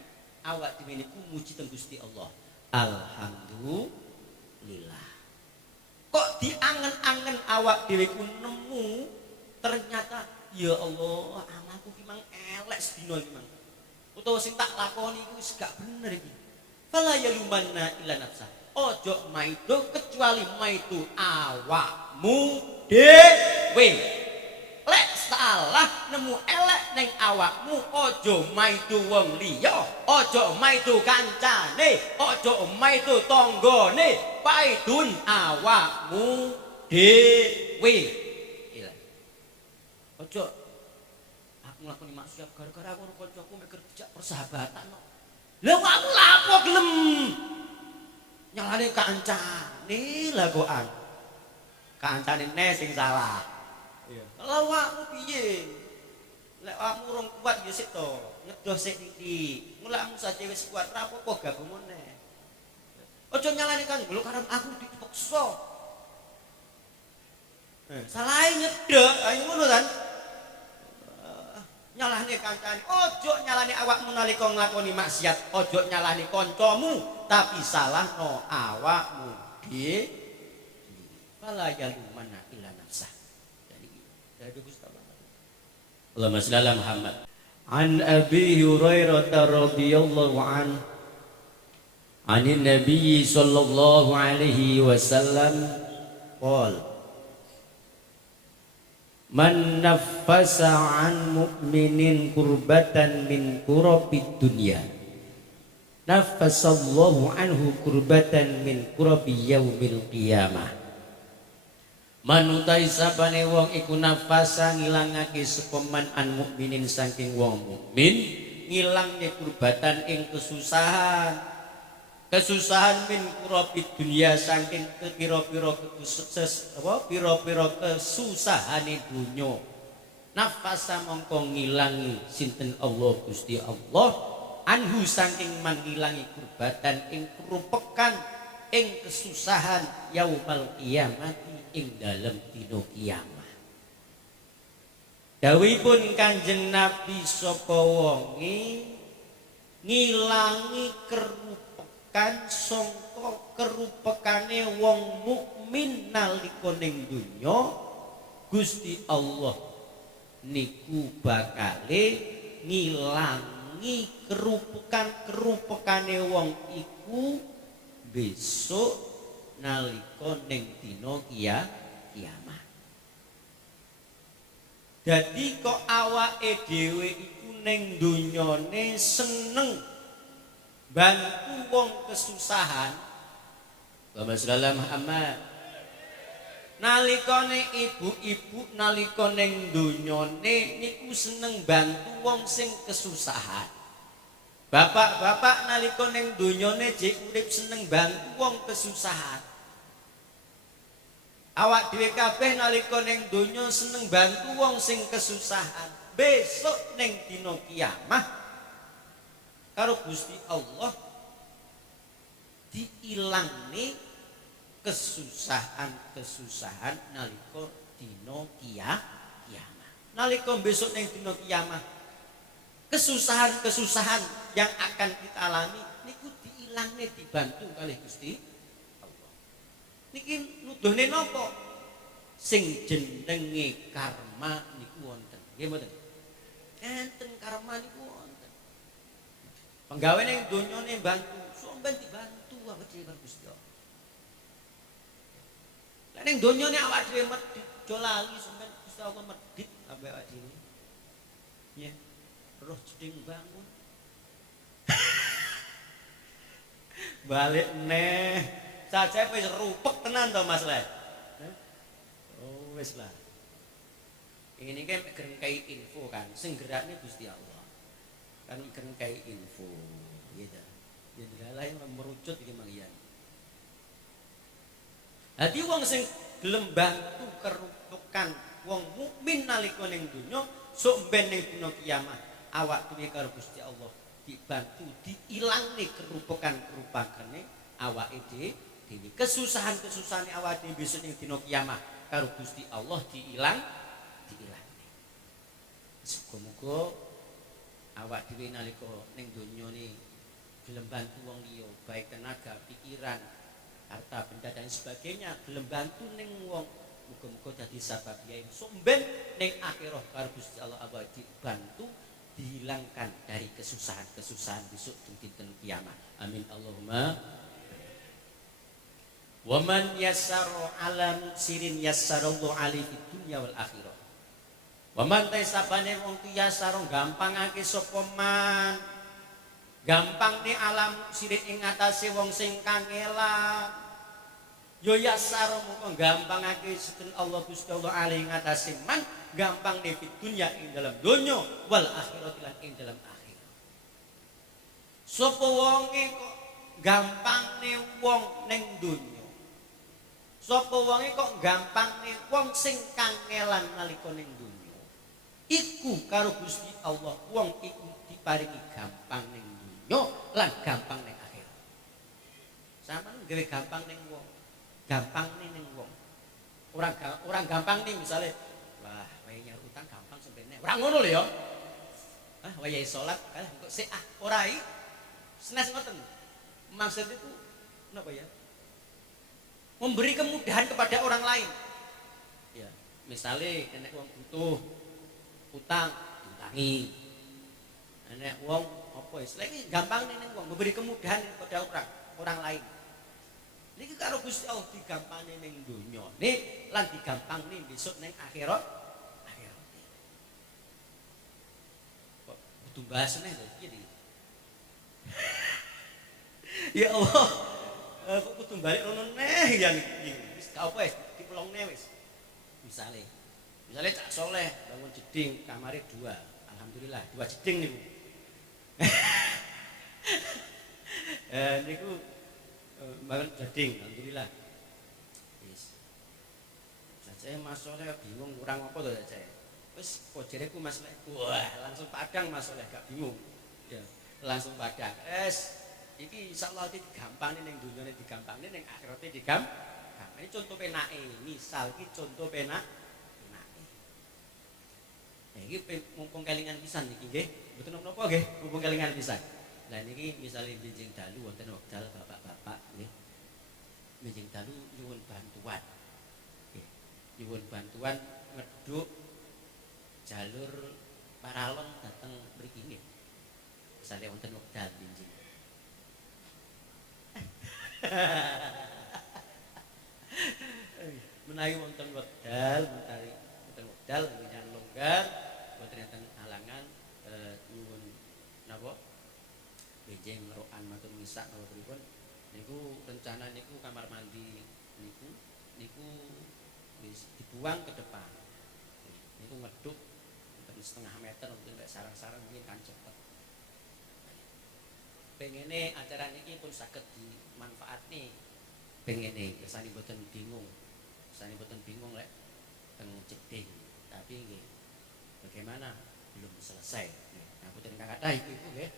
niku muji teng Gusti Allah. Alhamdulillah. Kok diangen-angen awak dhewe ku nemu ternyata ya Allah amalku ki mang elek sedina iki mang. Utawa sing tak lakoni iku wis gak bener iki. Fala yalumanna illa nafsah. Ojo maido kecuali maido awakmu dhewe. Lek salah nemu elek ning awakmu ojo maido wong liya, ojo maido kancane, ojo maido tanggane, paidun awakmu dhewe. Ojo aku nglakoni maksiat gara-gara aku karo kancaku mikir dijak persahabatan kok. Lha aku lapo gelem nyalane kancane lagokan. Kancane ne sing salah. Iya. Lah awakmu piye? Lek awakmu urung kuat ya sik to, ngedoh sik titik. Mulakmu saja wis kuat ra apa-apa gabung meneh. Aja nyalane kan lho karep aku dipaksa. Salahe nyedek, ayo ngono kan. Nyalahne kancane, ojo nyalahne awakmu nalika nglakoni maksiat, ojo nyalahne kancamu, tapi salahno awakmu dhewe. Fala yalumanna illa nafsah. Jadi Gusti Allahumma shalli ala Muhammad. An Abi Hurairah radhiyallahu anhu anin Nabi sallallahu alaihi wasallam qala man naffasa an mu'minin kurbatan min kurabid dunya naffasallahu anhu kurbatan min kurabi yaumil qiyamah. Manutai sapane wong iku nafasa ngilangake sepeman an mukminin saking wong mukmin ngilangke kurbatan ing kesusahan min kurabi dunya saking pira-pira kesusahane dunya. nafasa mongko ngilangi sinten Allah Gusti Allah anhu saking manggilangi kurbatan ing kerupekan ing kesusahan yaumal qiyamati ing dalem dina kiamat. Dawuhipun Kanjeng Nabi sapa wonge ngilangi kerupekan sangka kerupekane wong mukmin nalika ning donya, Gusti Allah niku bakale ngilangi kerupekane wong iku besok nalika ning dina kiamat. Dadi kok awake dhewe iku ning donyane seneng bantu wong kesusahan. Allahumma sholli ala Muhammad. Nalikane ibu-ibu nalika ning donyane niku seneng bantu wong sing kesusahan. Bapak-bapak nalika ning donyane jek urip seneng bantu wong kesusahan. Awak dhewe kabeh nalika ning donya seneng bantu wong sing kesusahan. Besok ning dina kiamat karo Gusti Allah diilangne kesusahan nalika dina kiamat. Nalika besok ning dina kiamat kesusahan yang akan kita alami niku diilangne dibantu kalih Gusti Allah. Niki nuduhne napa? Sing jenenge karma niku wonten. Nggih mboten? Enten karma niku wonten. Penggawe ning donyane bantu, sampeyan dibantu awake dhewe Gusti Allah. Lah ning donyane awake dhewe medhit, aja lali sampeyan Gusti Allah medhit ambek awake dhewe. Nggih. Roh jeding bangun. Balik neh. Saja wis rupek tenan to Mas Le. Oh wis lah. Ini kan gerengkai info kan, sing gerakne Gusti Allah. Kan gerengkai info, gitu. Ya dalah yang merucut iki mangyan. Dadi wong sing gelem bantu kerupukan wong mukmin nalika ning donya sok ben ning dina kiamat awak dhewe karo Gusti Allah dibantu diilangne kerupukan-kerupukane awake dhewe. Kesusahan-kesusahane awake dhewe besok ning dina kiamat karo Gusti Allah diilangne. Muga-muga awak dhewe nalika ning donya ni gelem bantu wong liya, baik tenaga, pikiran, harta benda dan sebagainya, gelem bantu ning wong. Muga-muga dadi sabab yen somben ning akhirat karo Gusti Allah awak dibantu dihilangkan dari kesusahan-kesusahan besok dinten kiamat. Amin Allahumma. Wa man yassara ala muksirin yassarallahu alaihi fid dunya wal akhirah. Wa man taisabane wong yassara gampangake sapa man. Gampang ni alam sirik ing atase wong sing kangelan. Yo yassara mung gampangake sedhen Allah Gusti Allah alaihi ing atase man. Gampang nih di dunia ing dalam donya wal akhirat lan ing dalam akhirat. Sapa wonge kok gampang nih wong ning donya. Sapa wonge kok gampang nih wong sing kangelan nalika ning donya. Iku karo Gusti Allah wong iku diparingi gampang ning donya lan gampang ning akhirat. Sampeyan gawe gampang ning wong. Gampang ning wong. Orang gampang nih misalnya ora ngono lho ya. Wayahe salat kalah kok sik ora iki. Senes ngoten. Maksud itu napa ya? Memberi kemudahan kepada orang lain. Ya, misale enek wong butuh utang, diutangi. Enek wong apa wis lagi gampang ning wong memberi kemudahan kepada orang lain. Niki karo Gusti Allah digampangne ning donya. Nih lan digampangne besok ning akhirat. Bahasanya jadi ya Allah kok kudu balik rono neh yang wis gak apa wis dipulongne wis misale cak soleh bangun jeding kamare 2 alhamdulillah 2 jeding niku niku bangun jeding alhamdulillah wis saja Mas Soleh bingung kurang apa to saja wis pojere ku Mas Lek. Wah, langsung padang Mas oleh gak bingung. Ya, langsung padang. Iki insyaallah digampangne ning dunyane digampangne ning akhirate Ini contoh penake, misal iki contoh penake. Iki mumpung kelingan pisan niki nggih. Mboten napa nggih, mumpung kelingan pisan. Lah niki misale benjing dalu wonten wekdal bapak-bapak nggih. Benjing dalu nyuwun bantuan. Nggih. Nyuwun bantuan ngeduk jalur paralon dateng mriki nggih. Misale wonten wekdal benjing. Menawi wonten wekdal, winang longgar, wonten enten halangan nyuwun napa? Benjing rokan matur misak napa pripun? Niku rencana niku kamar mandi niku wis dibuang ke depan. Niku ngeduk wonten setengah meter mungkin lek sarang-sarang mungkin kan cepet. Pengene acara niki pun saged dimanfaatne. Pengene kersane boten bingung. Kersane boten bingung lek teng jeding. Tapi nggih bagaimana belum selesai. Nah, boten kathah ibu-ibu nggih.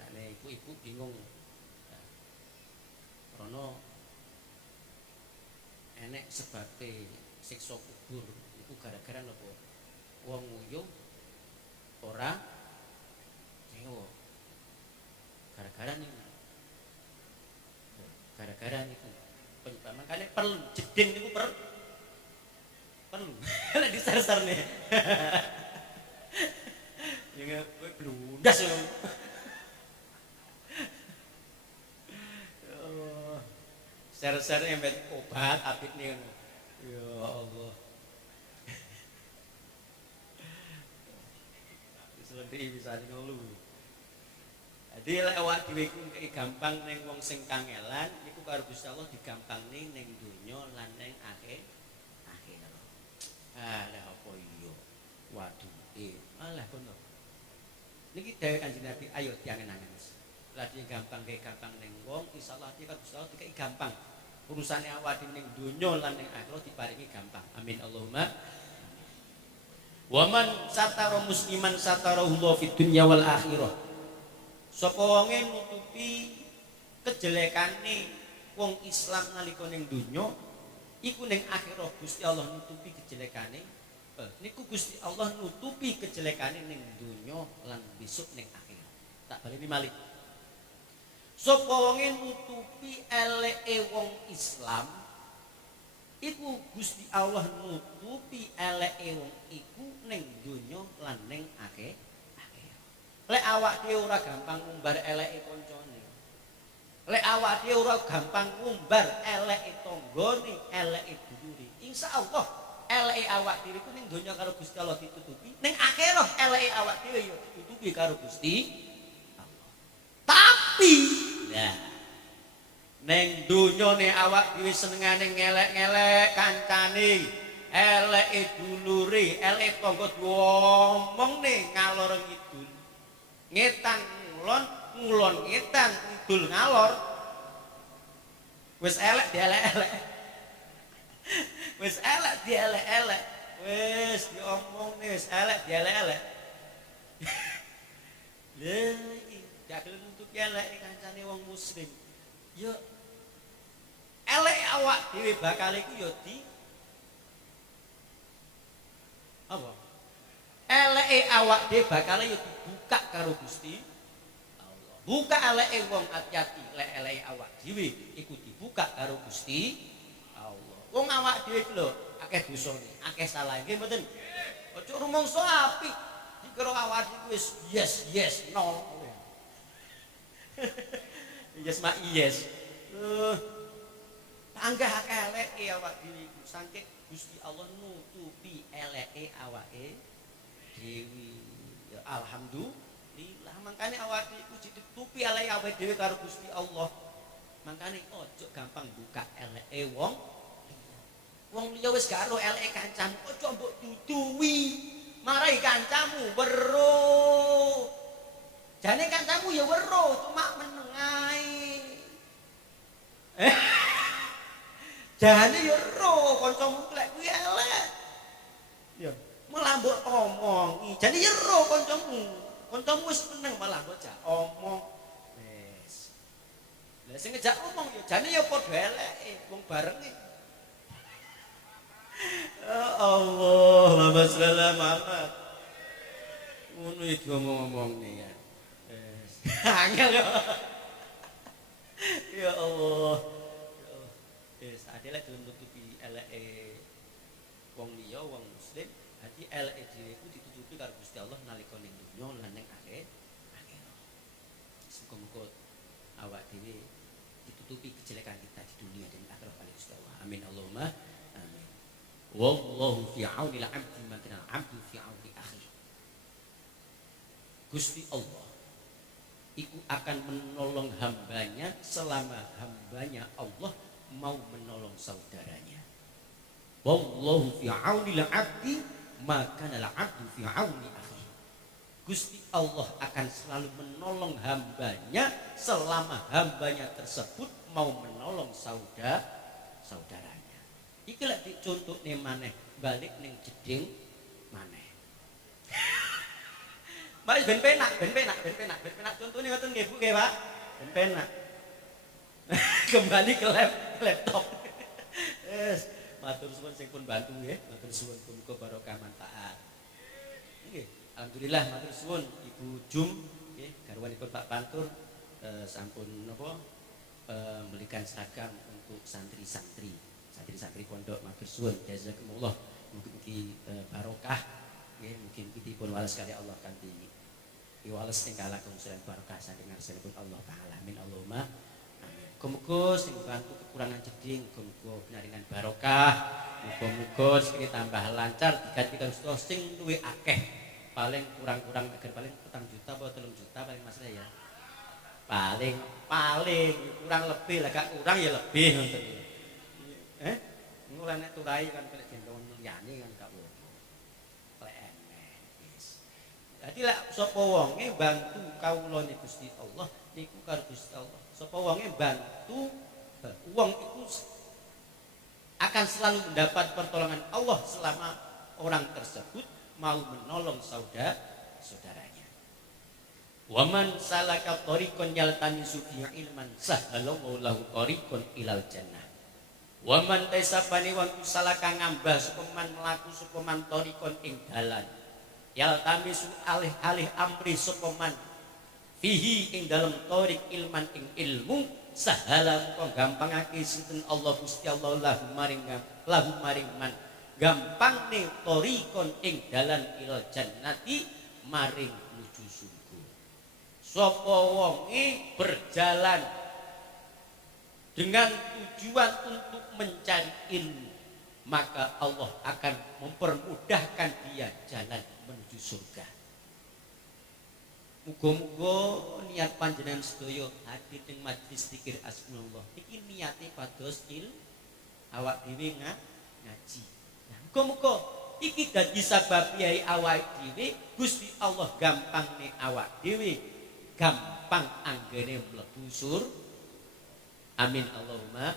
Sakne ibu-ibu bingung. Karena enek sebabte siksa kubur iku gara-gara napa? Wong nguyuh ora nyewa. Gara-gara niku penyebab makane perlu jeding niku perlu lek disar-sarne ya kowe blundas yo ser-ser embet obat apik nih ya Allah selendri bisa ngelu. Jadi lek awak dhewe iku gampang ning wong sing kangelan iku karo Gusti Allah digampangne ning donya lan ning akhirat. Lah apa iya? Waduh, alah kono. Niki dhewe Kanjeng Nabi ayo diangen-angen Mas. Lah gampang ning wong insyaallah iki karo Gusti Allah dikai gampang. Urusane awak dhewe ning donya lan ning akhirat diparingi gampang. Amin Allahumma. Waman satara musliman satarahullahu fid dunya wal akhirah. Sapa wonge nutupi kejelekane wong Islam nalika ning donya iku ning akhirat Gusti Allah nutupi kejelekane niku Gusti Allah nutupi kejelekane ning donya lan besok ning akhirat. Tak baleni malih. Sapa wonge nutupi eleke wong Islam iku Gusti Allah nutupi eleke wong iku ning donya lan ning akhirat. Lek awak dhewe ora gampang ngumbar eleke kancane. Lek awak dhewe ora gampang ngumbar eleke tanggane, eleke dulure. Insyaallah eleke awak dhewe iku ning donya karo Gusti Allah ditutupi, ning akhirat eleke awak dhewe ya ditutupi karo Gusti Allah. Tapi nah ning donyane awak dhewe senengane ngelek-ngelek kancane, eleke dulure, eleke tangga diomongne ngalor ngidul. Ngetan ngulon ngetan ngidul ngalor wis elek dielek-elek wis elek dielek-elek wis diomongne wis elek dielek-elek lha iki jagel untuk elek kancane wong muslim ya elek awak dhewe bakal iku ya di apa eleke awak dhewe bakal ya dibuka karo Gusti Allah. Buka eleke wong ati-ati, lek eleke awak dhewe iku dibuka karo Gusti Allah. Wong awak dhewe iku lho akeh dosane, akeh salahe. Nggih mboten? Aja rumangsa apik. Dikira awak iku wis yes no. Yes mak yes. Panggah akeh eleke awak dhewe iku saking Gusti Allah nutupi eleke awake dhewe. Ya alhamdulillah mangkane awak iku ditutupi eleke awake dhewe karo Gusti Allah. Mangkane ojo gampang buka eleke wong liya wis gak ero eleke kancamu, ojo mbok duduwi. Marai kancamu weruh. Jane kancamu ya weruh, cuma meneng ae. Jane ya weruh kancamu lek kuwi elek. Ya malah mbok omongi. Jane yero kancamu. Kancamu wis meneng malah mbok jak omong. Wis. Lah sing ngejak omong ya jane ya padha eleke wong barenge. Ya Allah, Muhammad sallallahu Muhammad. Ngono iki ngomong-ngomongne ya. Wis. Angel ya. Ya Allah. Wis adile gelem nutupi eleke wong liya, wong muslim, hati eleke dhewe iku ditutupi karo Gusti Allah nalika ning donya lan ning akhirat. Muga-muga awak dhewe ditutupi kejelekan kita di dunia dan akhirat oleh Gusti Allah. Amin Allahumma amin. Wallahu fi auni al-'abdi ma kana al-'abdu fi auni akhi. Gusti Allah iku akan menolong hambanya selama hambanya Allah mau menolong saudaranya. Wallahu fi auni al-'abdi maka al-'abdu fi auni akhi. Gusti Allah akan selalu menolong hambanya selama hambanya tersebut mau menolong saudaranya. Iki lek dicontohne maneh balik ning jeding maneh. Mbak ben penak contone ngoten nggih Bu nggih Pak. Ben penak. Kembali ke laptop. Yes. Matur suwun sing pun bantu nggih, matur suwun muga barokah manfaat. Nggih, alhamdulillah matur suwun Ibu Jum nggih, garwanipun Pak Pantur sampun napa memberikan seragam untuk santri-santri pondok. Matur suwun jazakumullah. Mugi-mugi barokah nggih, mugi-mugi dipun wales kali Allah kanthi iwales sing kala kungsuran barokah saking ngarsanipun Allah taala. Amin Allahumma. Muga-muga sing bantu kekurangan jeding, muga-muga pinaringan barokah, muga-muga sekali tambah lancar diganti karo sing luwih akeh. Paling kurang-kurang agar paling 4 juta apa 3 juta paling Mas ya. Paling kurang lebih lah, gak kurang ya lebih ngoten. Ngono nek turai kan kena gendong liyane kan gak apa-apa. Dadi lek sapa wonge bantu kawulane Gusti Allah niku karo Gusti Allah. Sapa wonge bantu wong iku akan selalu mendapat pertolongan Allah selama orang tersebut mau menolong saudaranya. Wa man salaka tariqan yaltamisu fihi ilman sahhalallahu lahu tariqan ilal jannah. Wa man taisabani wong salaka ngambah supeman mlaku supeman tariqan ing dalan yaltamisu alih-alih amri supeman fihi ing dalam tariq ilman ing ilmu sahala kok gampangake sinten Allah Gusti Allah lahu maring man gampang nih tariqon ing dalan ilal jannati maring nuju surga. Sapa wonge berjalan dengan tujuan untuk mencari ilmu, maka Allah akan mempermudahkan dia jalan menuju surga. Muga-muga niat panjenengan sedaya hadir ing majelis zikir asmaullah. Iki niate pados awak dhewe ngaji. Muga-muga iki dadi sabab yai awak dhewe Gusti Allah gampangne awak dhewe gampang anggene mlebu surga. Amin Allahumma.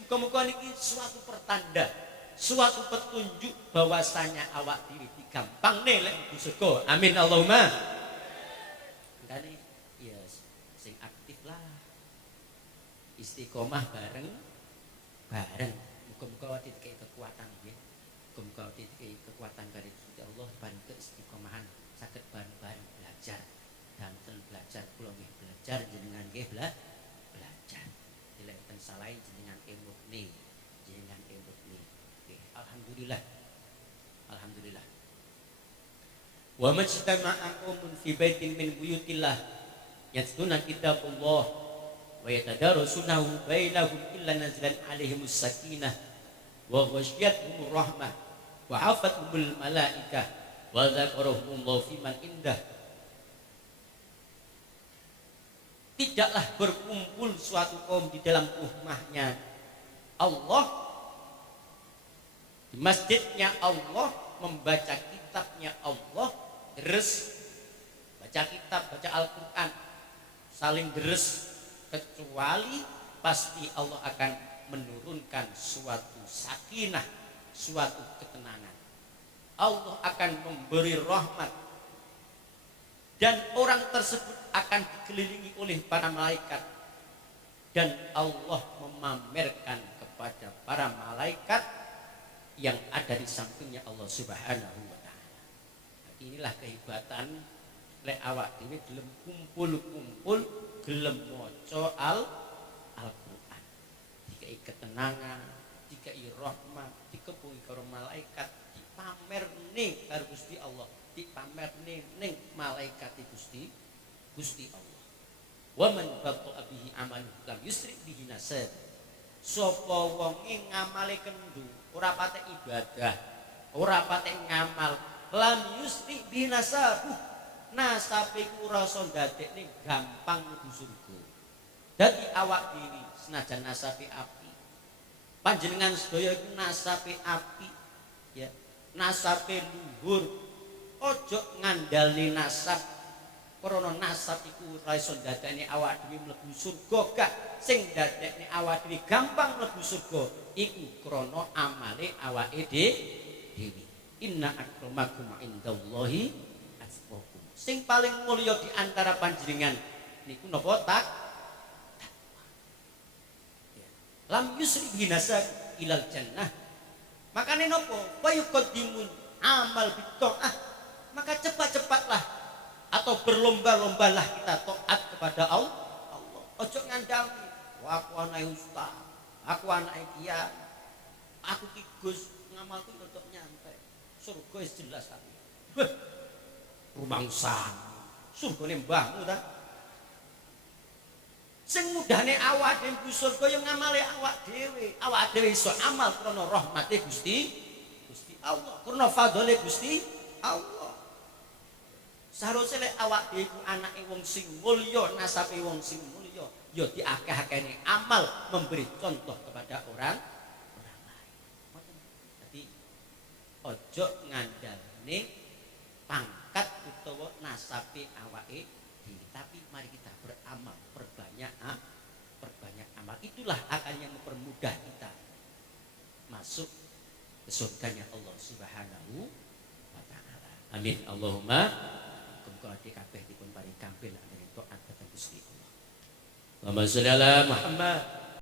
Muga-muga niki suatu pertanda, suatu petunjuk bahwasanya awak dhewe digampangne lek mlebu surga. Amin Allahumma. Makanya ya sing aktif lah, istiqomah bareng. Muga-muga dikei kekuatan ya, muga-muga dikei kekuatan dari Gusti Allah bareng keistiqomahan saged bareng-bareng belajar, danten belajar, kula nggih belajar jenengan nggih belajar. Dilenten salahi jenengan emukne, Alhamdulillah. Wa majtama'a qaumun fi baitin min buyutillah yatluna kitabullah wa yatadarasunahu bainahum illa nazalat alaihimus sakinah wa ghasyiyatuhumur rahmah wa hafathumul malaikah wa dzakarahumullahu fiman indah. Tidaklah berkumpul suatu kaum di dalam rumahnya Allah, di masjidnya Allah, membaca kitabnya Allah, deres baca kitab, baca Al-Quran, saling deres, kecuali pasti Allah akan menurunkan suatu sakinah, suatu ketenangan. Allah akan memberi rahmat dan orang tersebut akan dikelilingi oleh para malaikat dan Allah memamerkan kepada para malaikat yang ada di sampingnya Allah Subhanahu wa taala. Inilah kehebatan lek awak dhewe gelem kumpul-kumpul gelem maca Al-Qur'an. Dikai ketenangan, dikai rahmat, dikepungi karo malaikat, dipamerne karo Gusti Allah, dipamerne ning malaikat Gusti Allah. Wa man batta bihi amalu lam yusri bihi nasab. Sapa wonge ngamale kendu, ora patek ibadah, ora patek ngamal, lam yusri bihi nasab. Nasabe ku rasa ndadekne gampang mlebu surga. Dadi awak dhewe senajan nasabe api, panjenengan sedaya iku nasabe api, ya. Nasabe luhur, ojo ngandalne nasab. Krana nasab iku ora iso ndadekne awak dhewe mlebu surga, gak. Sing ndadekne awak dhewe gampang mlebu surga iku krana amale awake dhewe. Inna akramakum indallahi atqakum. Sing paling mulya di antara panjenengan niku napa tak? Lam yusri binasa ilal jannah. Makane napa? Wa yuqaddimun amal bitaah. Maka cepat-cepatlah atau berlomba-lombalah kita taat kepada Allah. Ojo ngandani, wah aku anake ustaz, aku anake kiai, aku ki Gus ngamalku rodok nyantai. Surga wis jelas tapi. Rumangsa surgane mbahmu ta. Sing mudahne awak dhewe surga ya ngamale awak dhewe. Awak dhewe iso amal krana rahmate Gusti Allah, krana fadhole Gusti Allah. Seharusnya lek awak dhewe anake wong sing mulya, nasabe wong sing mulya, ya diakeh-akehne amal memberi contoh kepada orang lain. Jadi ojo ngandalne pangkat utawa nasabe awake dhewe, tapi mari kita beramal, perbanyak amal. Itulah akan yang mempermudah kita masuk ke surganya Allah Subhanahu wa taala. Amin Allahumma. Muga adik kabeh dipun paring kampil anggen taat dhateng Gusti Allah. Allahumma sholli ala Muhammad